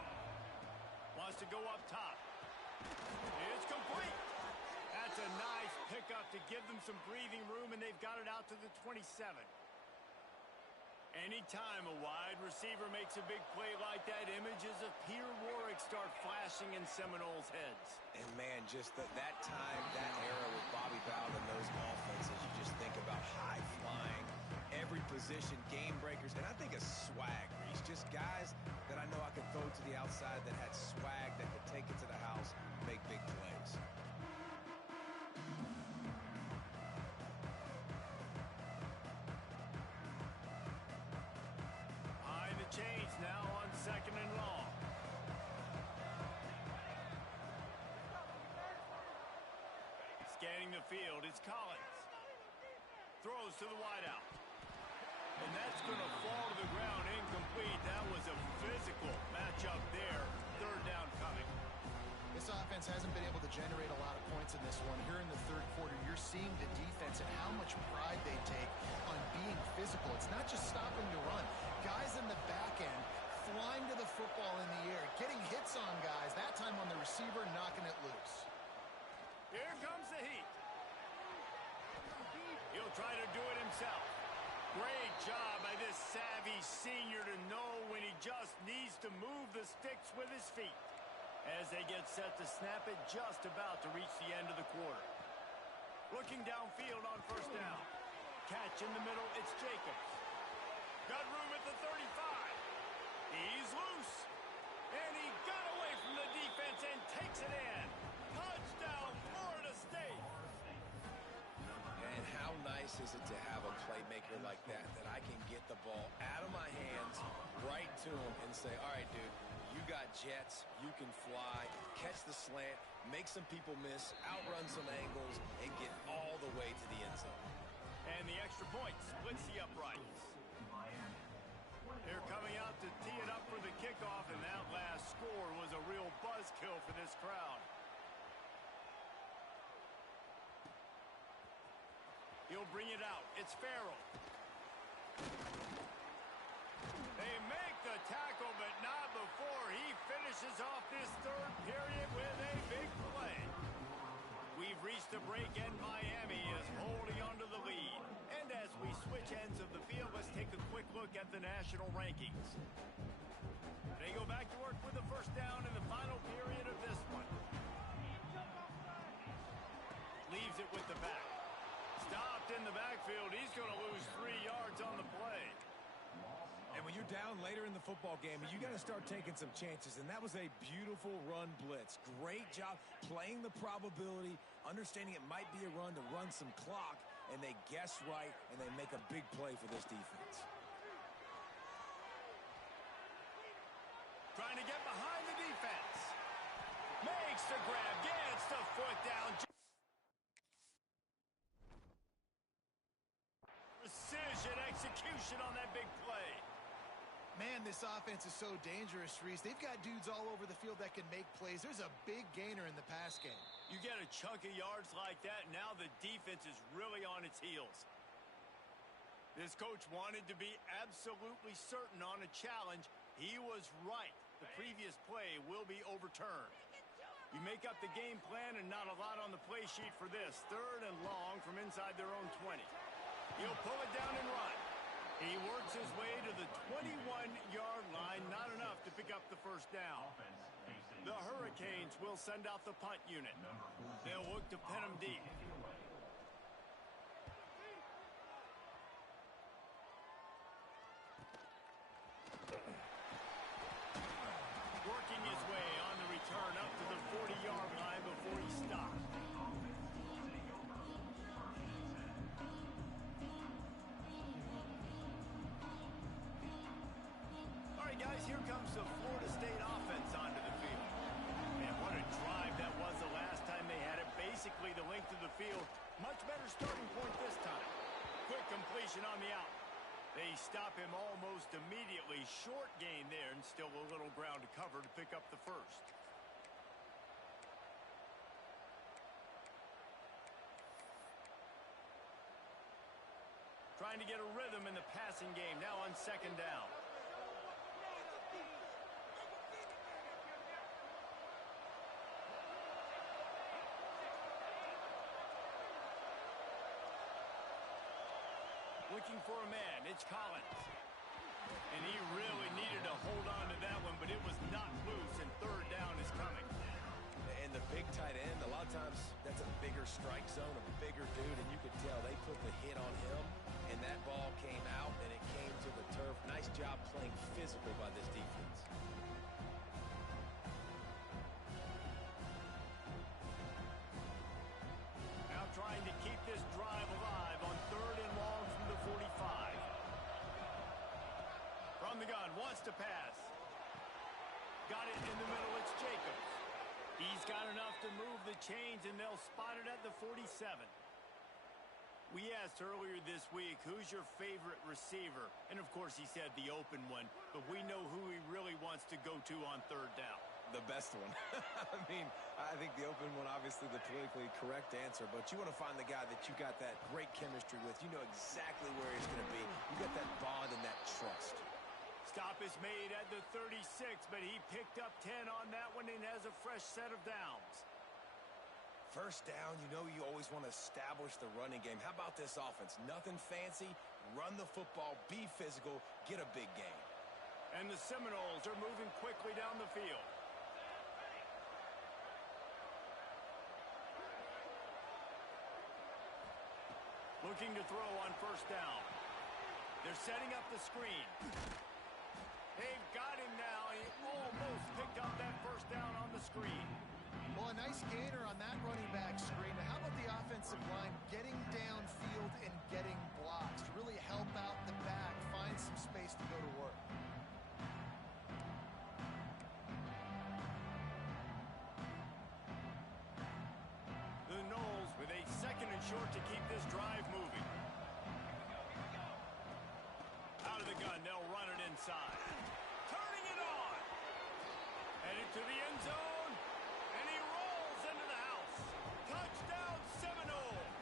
Wants to go up top. It's complete. That's a nice pickup to give them some breathing room, and they've got it out to the 27. Anytime a wide receiver makes a big play like that, images of Peter Warwick start flashing in Seminoles' heads. And, man, just that time, that era with Bobby Bowden and those offenses, you just think about high-flying, every position, game breakers, and I think of swag, Reese. Just guys that I know I could throw to the outside that had swag that could take it to the house, make big plays. Behind the chains now on 2nd Scanning the field, it's Collins. Throws to the wideout. And that's going to fall to the ground incomplete. That was a physical matchup there. Third down coming. This offense hasn't been able to generate a lot of points in this one. Here in the third quarter, you're seeing the defense and how much pride they take on being physical. It's not just stopping to run. Guys in the back end flying to the football in the air, getting hits on guys, that time on the receiver, knocking it loose. Here comes the heat. He'll try to do it himself. Great job by this savvy senior to know when he just needs to move the sticks with his feet. As they get set to snap it, just about to reach the end of the quarter. Looking downfield on first down. Catch in the middle, it's Jacobs. Got room at the 35. He's loose. And he got away from the defense and takes it in. Touchdown, Florida State. And how nice is it to have a playmaker like that I can get the ball out of my hands, right to him, and say, all right, dude, you got jets, you can fly, catch the slant, make some people miss, outrun some angles, and get all the way to the end zone. And the extra point splits the uprights. They're coming out to tee it up for the kickoff, and that last score was a real buzzkill for this crowd. He'll bring it out. It's Farrell. They make the tackle, but not before he finishes off this third period with a big play. We've reached the break, and Miami is holding on to the lead. And as we switch ends of the field, let's take a quick look at the national rankings. They go back to work with the first down in the final period of this one. Leaves it with the back. Stopped in the backfield. He's going to lose 3 yards on the play. And when you're down later in the football game, you got to start taking some chances. And that was a beautiful run blitz. Great job playing the probability, understanding it might be a run to run some clock, and they guess right, and they make a big play for this defense. Trying to get behind the defense. Makes the grab, gets the foot down. Precision execution on that big play. Man, this offense is so dangerous, Reese. They've got dudes all over the field that can make plays. There's a big gainer in the pass game. You get a chunk of yards like that, now the defense is really on its heels. This coach wanted to be absolutely certain on a challenge. He was right. The previous play will be overturned. You make up the game plan and not a lot on the play sheet for this. Third and long from inside their own 20. He'll pull it down and run. He works his way to the 21-yard line, not enough to pick up the first down. The Hurricanes will send out the punt unit. They'll look to pin him deep. Working his way on the return up to the 40-yard line before he stops. Guys, here comes the Florida State offense onto the field. And what a drive that was the last time they had it. Basically the length of the field. Much better starting point this time. Quick completion on the out. They stop him almost immediately. Short gain there and still a little ground to cover to pick up the first. Trying to get a rhythm in the passing game now on second down. Looking for a man, it's Collins. And he really needed to hold on to that one, but it was not loose, and third down is coming. And the big tight end, a lot of times that's a bigger strike zone, a bigger dude, and you could tell they put the hit on him, and that ball came out, and it came to the turf. Nice job playing physical by this defense. Now trying to keep this drive alive on third and long from the 45. From the gun, wants to pass. Got it in the middle, it's Jacobs. He's got enough to move the chains, and they'll spot it at the 47. We asked earlier this week, who's your favorite receiver? And, of course, he said the open one. But we know who he really wants to go to on third down. The best one. I mean, I think the open one, obviously the politically correct answer, but you want to find the guy that you got that great chemistry with. You know exactly where he's going to be. You got that bond and that trust. Stop is made at the 36, but he picked up 10 on that one and has a fresh set of downs. First down, you know you always want to establish the running game. How about this offense? Nothing fancy. Run the football, be physical, get a big gain. And the Seminoles are moving quickly down the field. Looking to throw on first down. They're setting up the screen. They've got him now. He almost picked up that first down on the screen. Well, a nice gainer on that running back screen. But how about the offensive line getting downfield and getting blocks to really help out the back, find some space to go to work? The Noles with a second and short to keep this drive moving. Out of the gun, they'll run it inside. Turning it on. Headed to the end zone. And he rolls into the house. Touchdown Seminoles.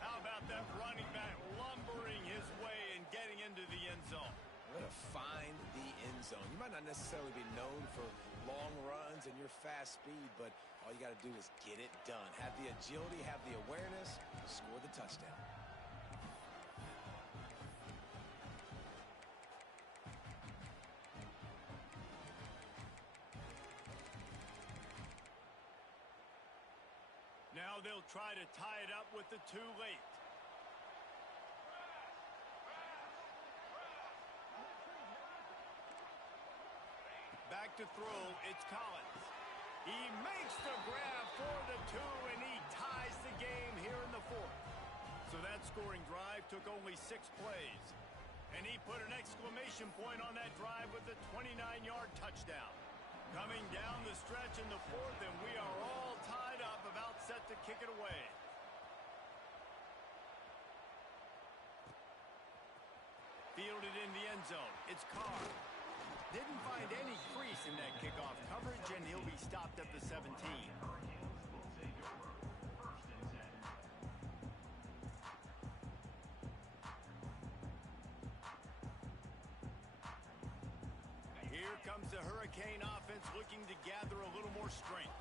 How about that running back lumbering his way and getting into the end zone? Way to find the end zone. You might not necessarily be known for long runs and your fast speed, but all you got to do is get it done. Have the agility, have the awareness, score the touchdown. Now they'll try to tie it up with the two late. Back to throw, it's Collins. He makes the grab for the two, and he ties the game here in the fourth. So that scoring drive took only 6 plays. And he put an exclamation point on that drive with a 29-yard touchdown. Coming down the stretch in the fourth, and we are all tied up, about set to kick it away. Fielded in the end zone. It's Carr. Didn't find any crease in that kickoff coverage, and he'll be stopped at the 17. Here comes the Hurricane offense looking to gather a little more strength.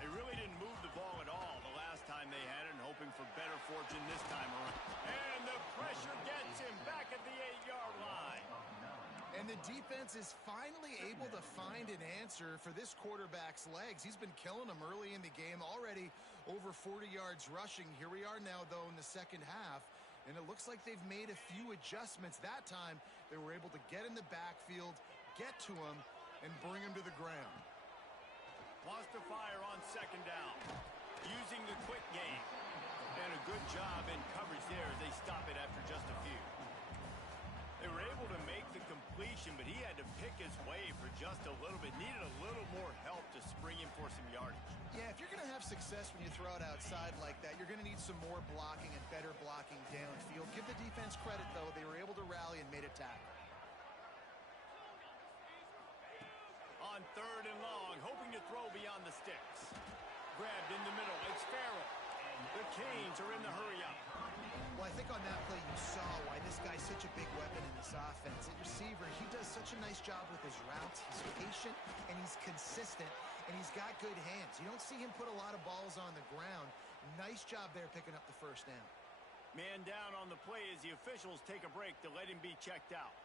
They really didn't move the ball at all the last time they had it, and hoping for better fortune this time around. And the pressure gets him back at the 8-yard line. And the defense is finally able to find an answer for this quarterback's legs. He's been killing them early in the game, already over 40 yards rushing. Here we are now, though, in the second half, and it looks like they've made a few adjustments. That time, they were able to get in the backfield, get to him, and bring him to the ground. Lost to fire on second down. Using the quick game. And a good job in coverage there as they stop it after just a few. They were able to make the completion, but he had to pick his way for just a little bit. Needed a little more help to spring him for some yardage. Yeah, if you're going to have success when you throw it outside like that, you're going to need some more blocking and better blocking downfield. Give the defense credit, though. They were able to rally and made a tackle. On third and long, hoping to throw beyond the sticks. Grabbed in the middle. It's Farrell. The Canes are in the hurry-up. Well, I think on that play you saw why this guy's such a big weapon in this offense. At receiver, he does such a nice job with his routes. He's patient, and he's consistent, and he's got good hands. You don't see him put a lot of balls on the ground. Nice job there picking up the first down. Man down on the play as the officials take a break to let him be checked out.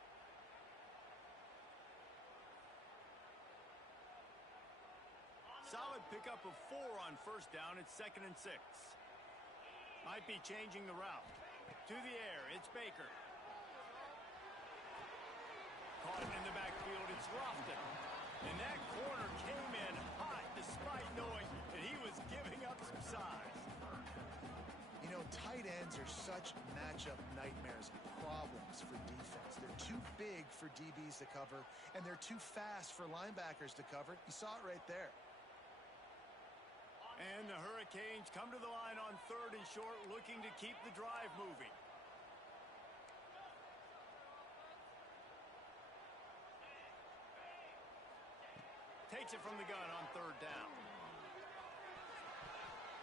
Solid pickup of 4 on first down. It's 2nd and 6. Might be changing the route. To the air, it's Baker. Caught in the backfield, it's Lofton. And that corner came in hot despite knowing that he was giving up some size. You know, tight ends are such matchup nightmares and problems for defense. They're too big for DBs to cover, and they're too fast for linebackers to cover. You saw it right there. And the Hurricanes come to the line on 3rd and short, looking to keep the drive moving. Takes it from the gun on 3rd down.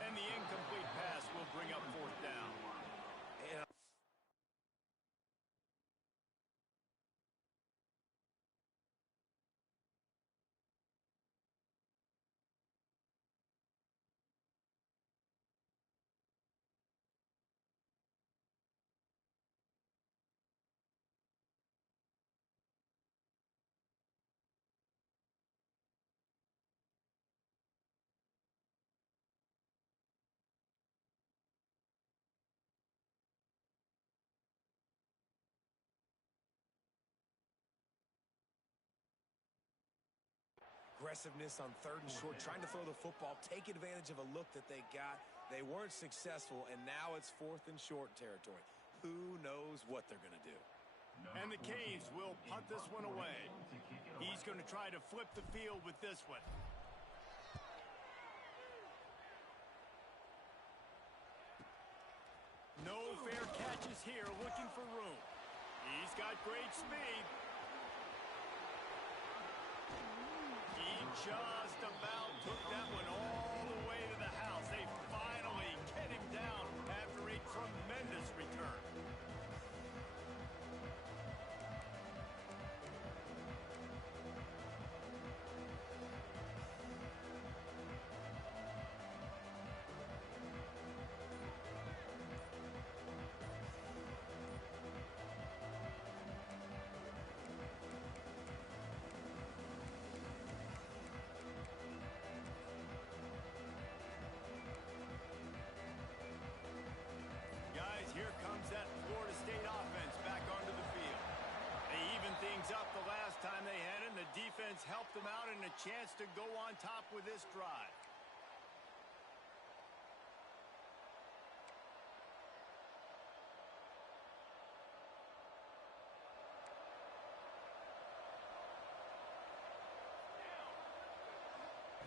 And the incomplete pass will bring up 4th down. Aggressiveness on 3rd and short, trying to throw the football, take advantage of a look that they got. They weren't successful, and now it's 4th and short territory. Who knows what they're going to do? And the Canes will punt this one away. He's going to try to flip the field with this one. No fair catches here, looking for room. He's got great speed. He just about took that one all the way to the house. They finally get him down after a tremendous return. Here comes that Florida State offense back onto the field. They evened things up the last time they had it, and the defense helped them out and a chance to go on top with this drive.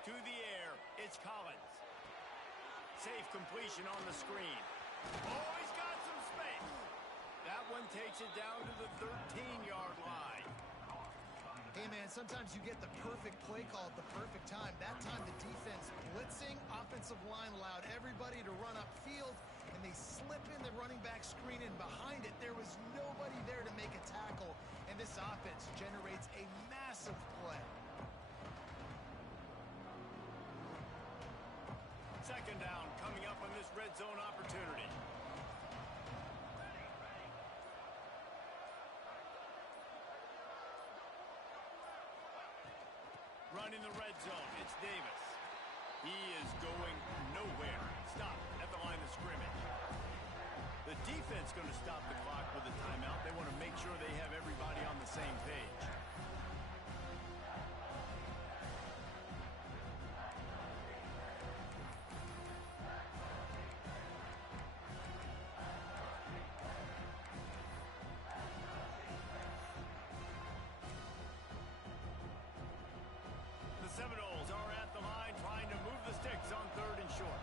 To the air, it's Collins. Safe completion on the screen. Oh, he's got some space. That one takes it down to the 13-yard line. Hey, man, sometimes you get the perfect play call at the perfect time. That time the defense blitzing, offensive line allowed everybody to run upfield, and they slip in the running back screen, and behind it there was nobody there to make a tackle, and this offense generates a massive play. 2nd down coming up on this red zone opportunity. Running the red zone, it's Davis. He is going nowhere. Stop at the line of scrimmage. The defense going to stop the clock with a timeout. They want to make sure they have everybody on the same page. Seminoles are at the line trying to move the sticks on 3rd and short.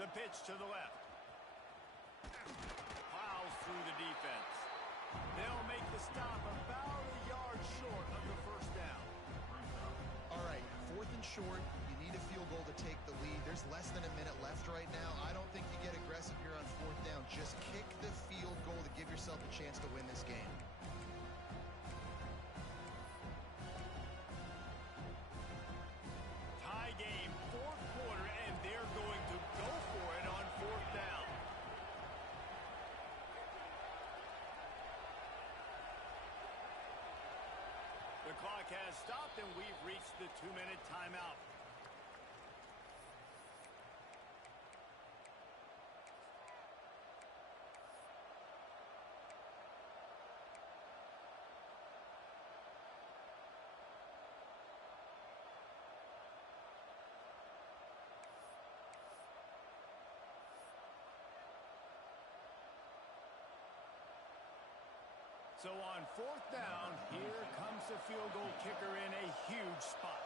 The pitch to the left. Plows through the defense. They'll make the stop about a yard short of the 1st down. All right, 4th and short. You need a field goal to take the lead. There's less than a minute left right now. I don't think you get aggressive here on 4th down. Just kick the field goal to give yourself a chance to win this game. Tie game, 4th quarter, and they're going to go for it on 4th down. The clock has stopped, and we've reached the 2-minute timeout. So on fourth down, here comes the field goal kicker in a huge spot.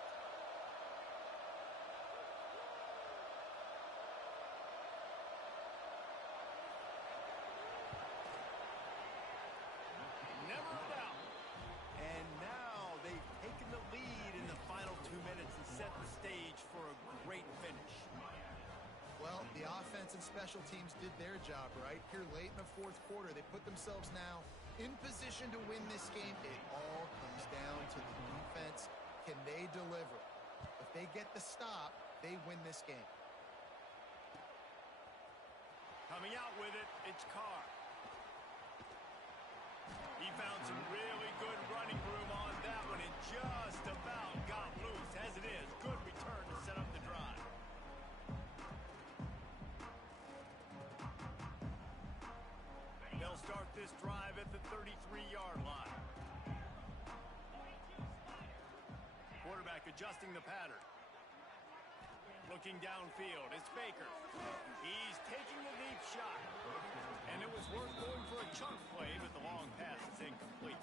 Never a doubt. And now they've taken the lead in the final 2 minutes and set the stage for a great finish. Well, the offense and special teams did their job, right? Here late in the fourth quarter, they put themselves now in position to win this game. It all comes down to the defense. Can they deliver? If they get the stop, they win this game. Coming out with it, it's Carr. He found some really good running room on that one and just about got loose. As it is, good return to set up the drive. They'll start this drive at the 33-yard line. Quarterback adjusting the pattern. Looking downfield, it's Baker. He's taking the deep shot. And it was worth going for a chunk play, but the long pass is incomplete.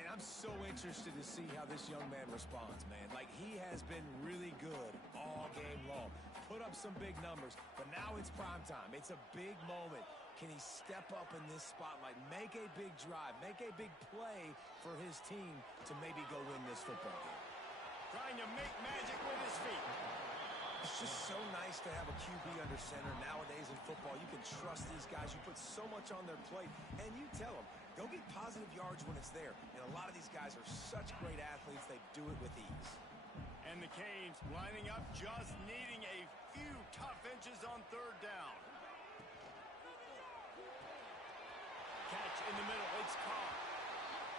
And I'm so interested to see how this young man responds, man. Like, he has been really good all game long. Put up some big numbers, but now it's prime time. It's a big moment. Can he step up in this spotlight, make a big drive, make a big play for his team to maybe go win this football game? Trying to make magic with his feet. It's just so nice to have a QB under center. Nowadays in football, you can trust these guys. You put so much on their plate, and you tell them, go get positive yards when it's there. And a lot of these guys are such great athletes, they do it with ease. And the Canes lining up, just needing a few tough inches on third down. Catch in the middle, it's Carr.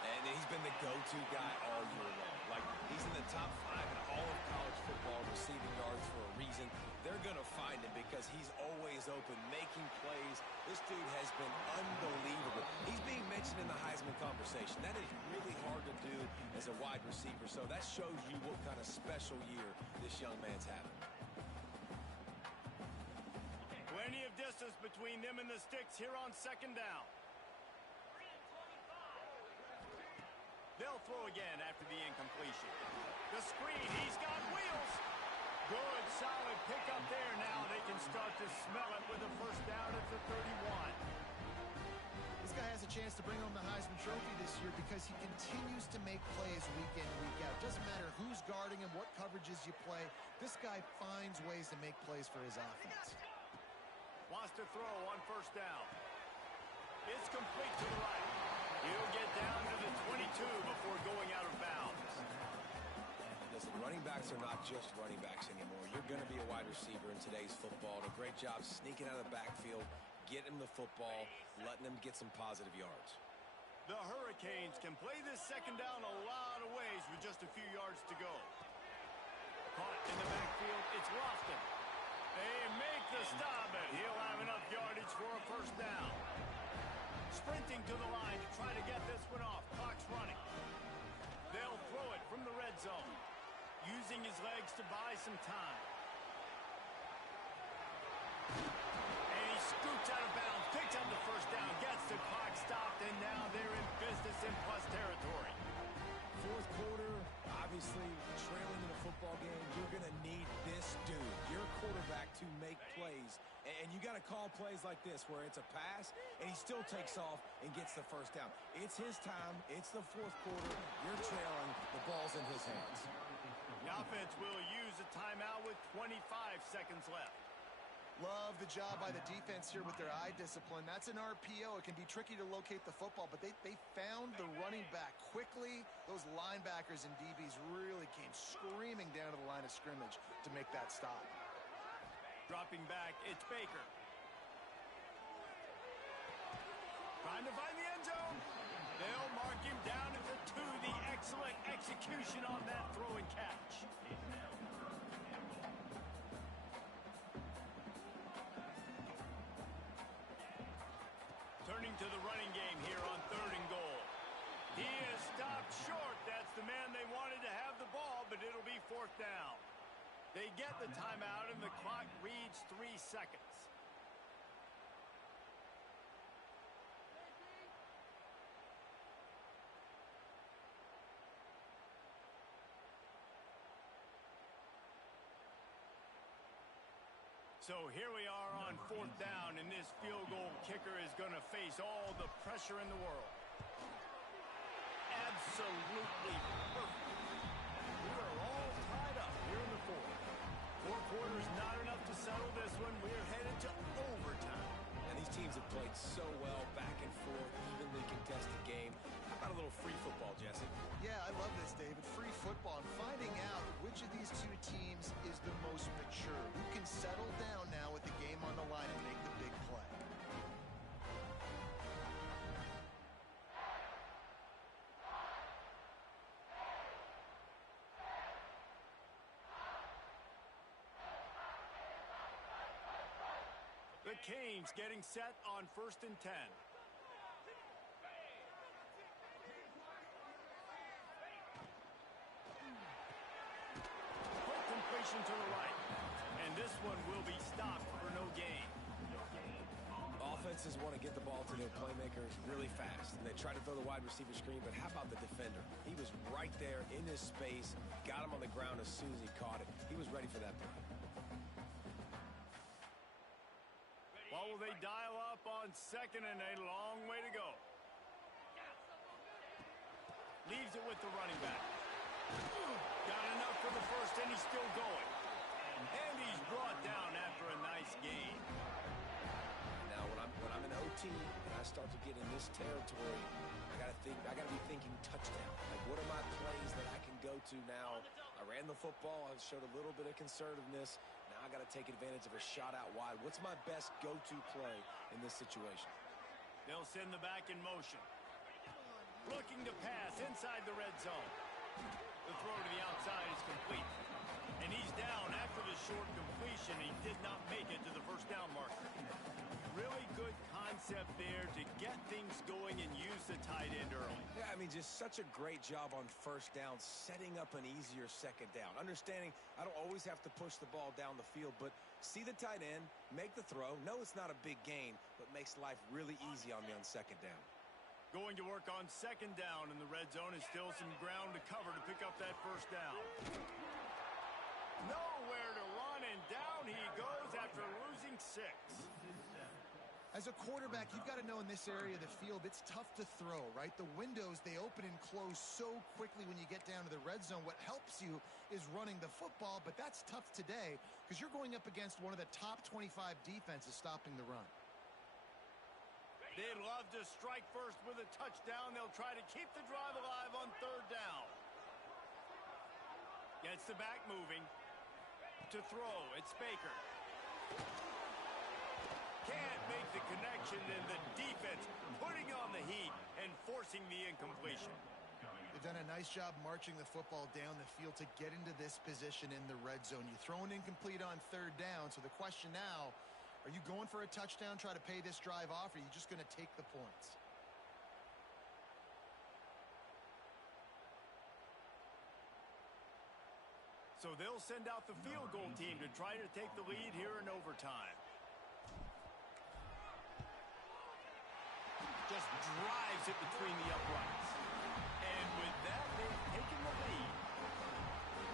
And he's been the go-to guy all year long. Like, he's in the top 5 in all of college football receiving yards for a reason. They're going to find him because he's always open, making plays. This dude has been unbelievable. He's being mentioned in the Heisman conversation. That is really hard to do as a wide receiver. So that shows you what kind of special year this young man's having. Plenty of distance between them and the sticks here on second down. They'll throw again after the incompletion. The screen, he's got wheels. Good, solid pickup there. Now they can start to smell it with a first down at the 31. This guy has a chance to bring home the Heisman Trophy this year because he continues to make plays week in, week out. Doesn't matter who's guarding him, what coverages you play. This guy finds ways to make plays for his offense. Wants to throw on first down. It's complete to the right. He'll get down to the 22 before going out of bounds. Listen, running backs are not just running backs anymore. You're going to be a wide receiver in today's football. A great job sneaking out of the backfield, getting him the football, letting him get some positive yards. The Hurricanes can play this second down a lot of ways with just a few yards to go. Caught in the backfield, it's Lofton. They make the stop, and he'll have enough yardage for a first down. Sprinting to the line to try to get this one off. Clock's running. They'll throw it from the red zone, using his legs to buy some time. And he scoots out of bounds, picks up the first down, gets the clock stopped, and now they're in business in plus territory. Fourth quarter, obviously trailing in a football game, you're going to need this dude, your quarterback, to make plays. And you got to call plays like this where it's a pass and he still takes off and gets the first down. It's his time. It's the fourth quarter. You're trailing. The ball's in his hands. The offense will use a timeout with 25 seconds left. Love the job by the defense here with their eye discipline. That's an RPO. It can be tricky to locate the football, but they found the running back quickly. Those linebackers and DBs really came screaming down to the line of scrimmage to make that stop. Dropping back, it's Baker. Trying to find the end zone. They'll mark him down at the 2. The excellent execution on that throw and catch. Turning to the running game here on 3rd and goal. He is stopped short. That's the man they wanted to have the ball, but it'll be 4th down. They get the timeout, and the clock reads 3 seconds. So here we are on 4th down, and this field goal kicker is going to face all the pressure in the world. Absolutely perfect. We are all tied up here in the 4th. 4 quarters not enough to settle this one. We're headed to overtime. And these teams have played so well, back and forth, evenly contested game. How about a little free football, Jesse? Yeah, I love this, David. Free football. And finding out which of these two teams is the most mature. Who can settle down now with the game on the line and make the big play. The Canes getting set on 1st and 10. Completion to the right. And this one will be stopped for no gain. Offenses want to get the ball to their playmakers really fast. And they try to throw the wide receiver screen, but how about the defender? He was right there in his space, got him on the ground as soon as he caught it. He was ready for that play. Well, will they dial up on 2nd and a long way to go? Leaves it with the running back. Got enough for the first, and he's still going. And he's brought down after a nice gain. Now, when I'm in OT and I start to get in this territory, I gotta be thinking touchdown. Like, what are my plays that I can go to now? I ran the football. I showed a little bit of conservativeness. Now I got to take advantage of a shot out wide. What's my best go-to play in this situation? They'll send the back in motion. Looking to pass inside the red zone. The throw to the outside is complete. And he's down after the short completion. He did not make it to the first down marker. Really good concept there to get things going and use the tight end early. Yeah, I mean, just such a great job on first down, setting up an easier second down. Understanding I don't always have to push the ball down the field, but see the tight end, make the throw. No, it's not a big gain, but makes life really easy on me on second down. Going to work on 2nd down in the red zone is still some ground to cover to pick up that first down. Nowhere to run, and down he goes after losing 6. As a quarterback, you've got to know in this area of the field, it's tough to throw, right? The windows, they open and close so quickly when you get down to the red zone. What helps you is running the football, but that's tough today because you're going up against one of the top 25 defenses stopping the run. They'd love to strike first with a touchdown. They'll try to keep the drive alive on 3rd down. Gets the back moving. To throw, it's Baker. Can't make the connection, and the defense putting on the heat and forcing the incompletion. They've done a nice job marching the football down the field to get into this position in the red zone. You throw an incomplete on 3rd down, so the question now, are you going for a touchdown, try to pay this drive off, or are you just going to take the points? So they'll send out the field goal team to try to take the lead here in overtime. Just drives it between the uprights. And with that, they've taken the lead.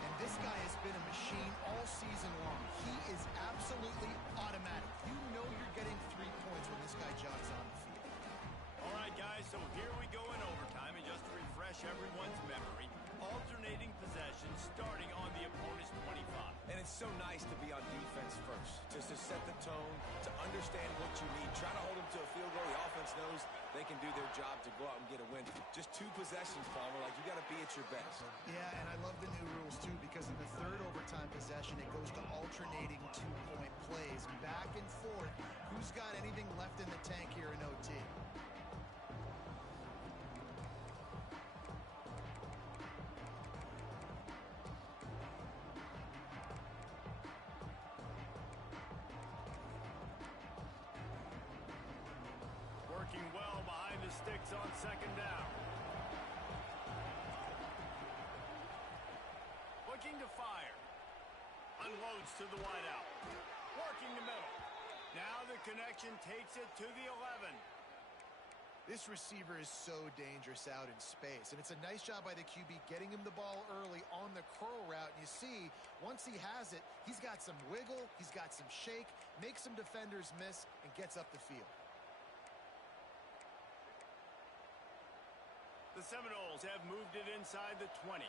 And this guy has been a machine all season long. He is absolutely automatic. You know you're getting 3 points when this guy jogs on the field. All right, guys, so here we go in overtime. And just to refresh everyone's memory, alternating possessions starting on the opponent's 25. And it's so nice to be on defense first, just to set the tone, to understand what you need. Try to hold them to a field goal. The offense knows they can do their job to go out and get a win. Just 2 possessions, Palmer. Like, you got to be at your best. Yeah, and I love the new rules, too, because in the 3rd overtime possession, it goes to alternating 2-point plays. Back and forth. Who's got anything left in the tank here in OT? Working well behind the sticks on 2nd down. Looking to fire. Unloads to the wideout. Working the middle. Now the connection takes it to the 11. This receiver is so dangerous out in space, and it's a nice job by the QB getting him the ball early on the curl route. And you see, once he has it, he's got some wiggle, he's got some shake, makes some defenders miss, and gets up the field. The Seminoles have moved it inside the 20.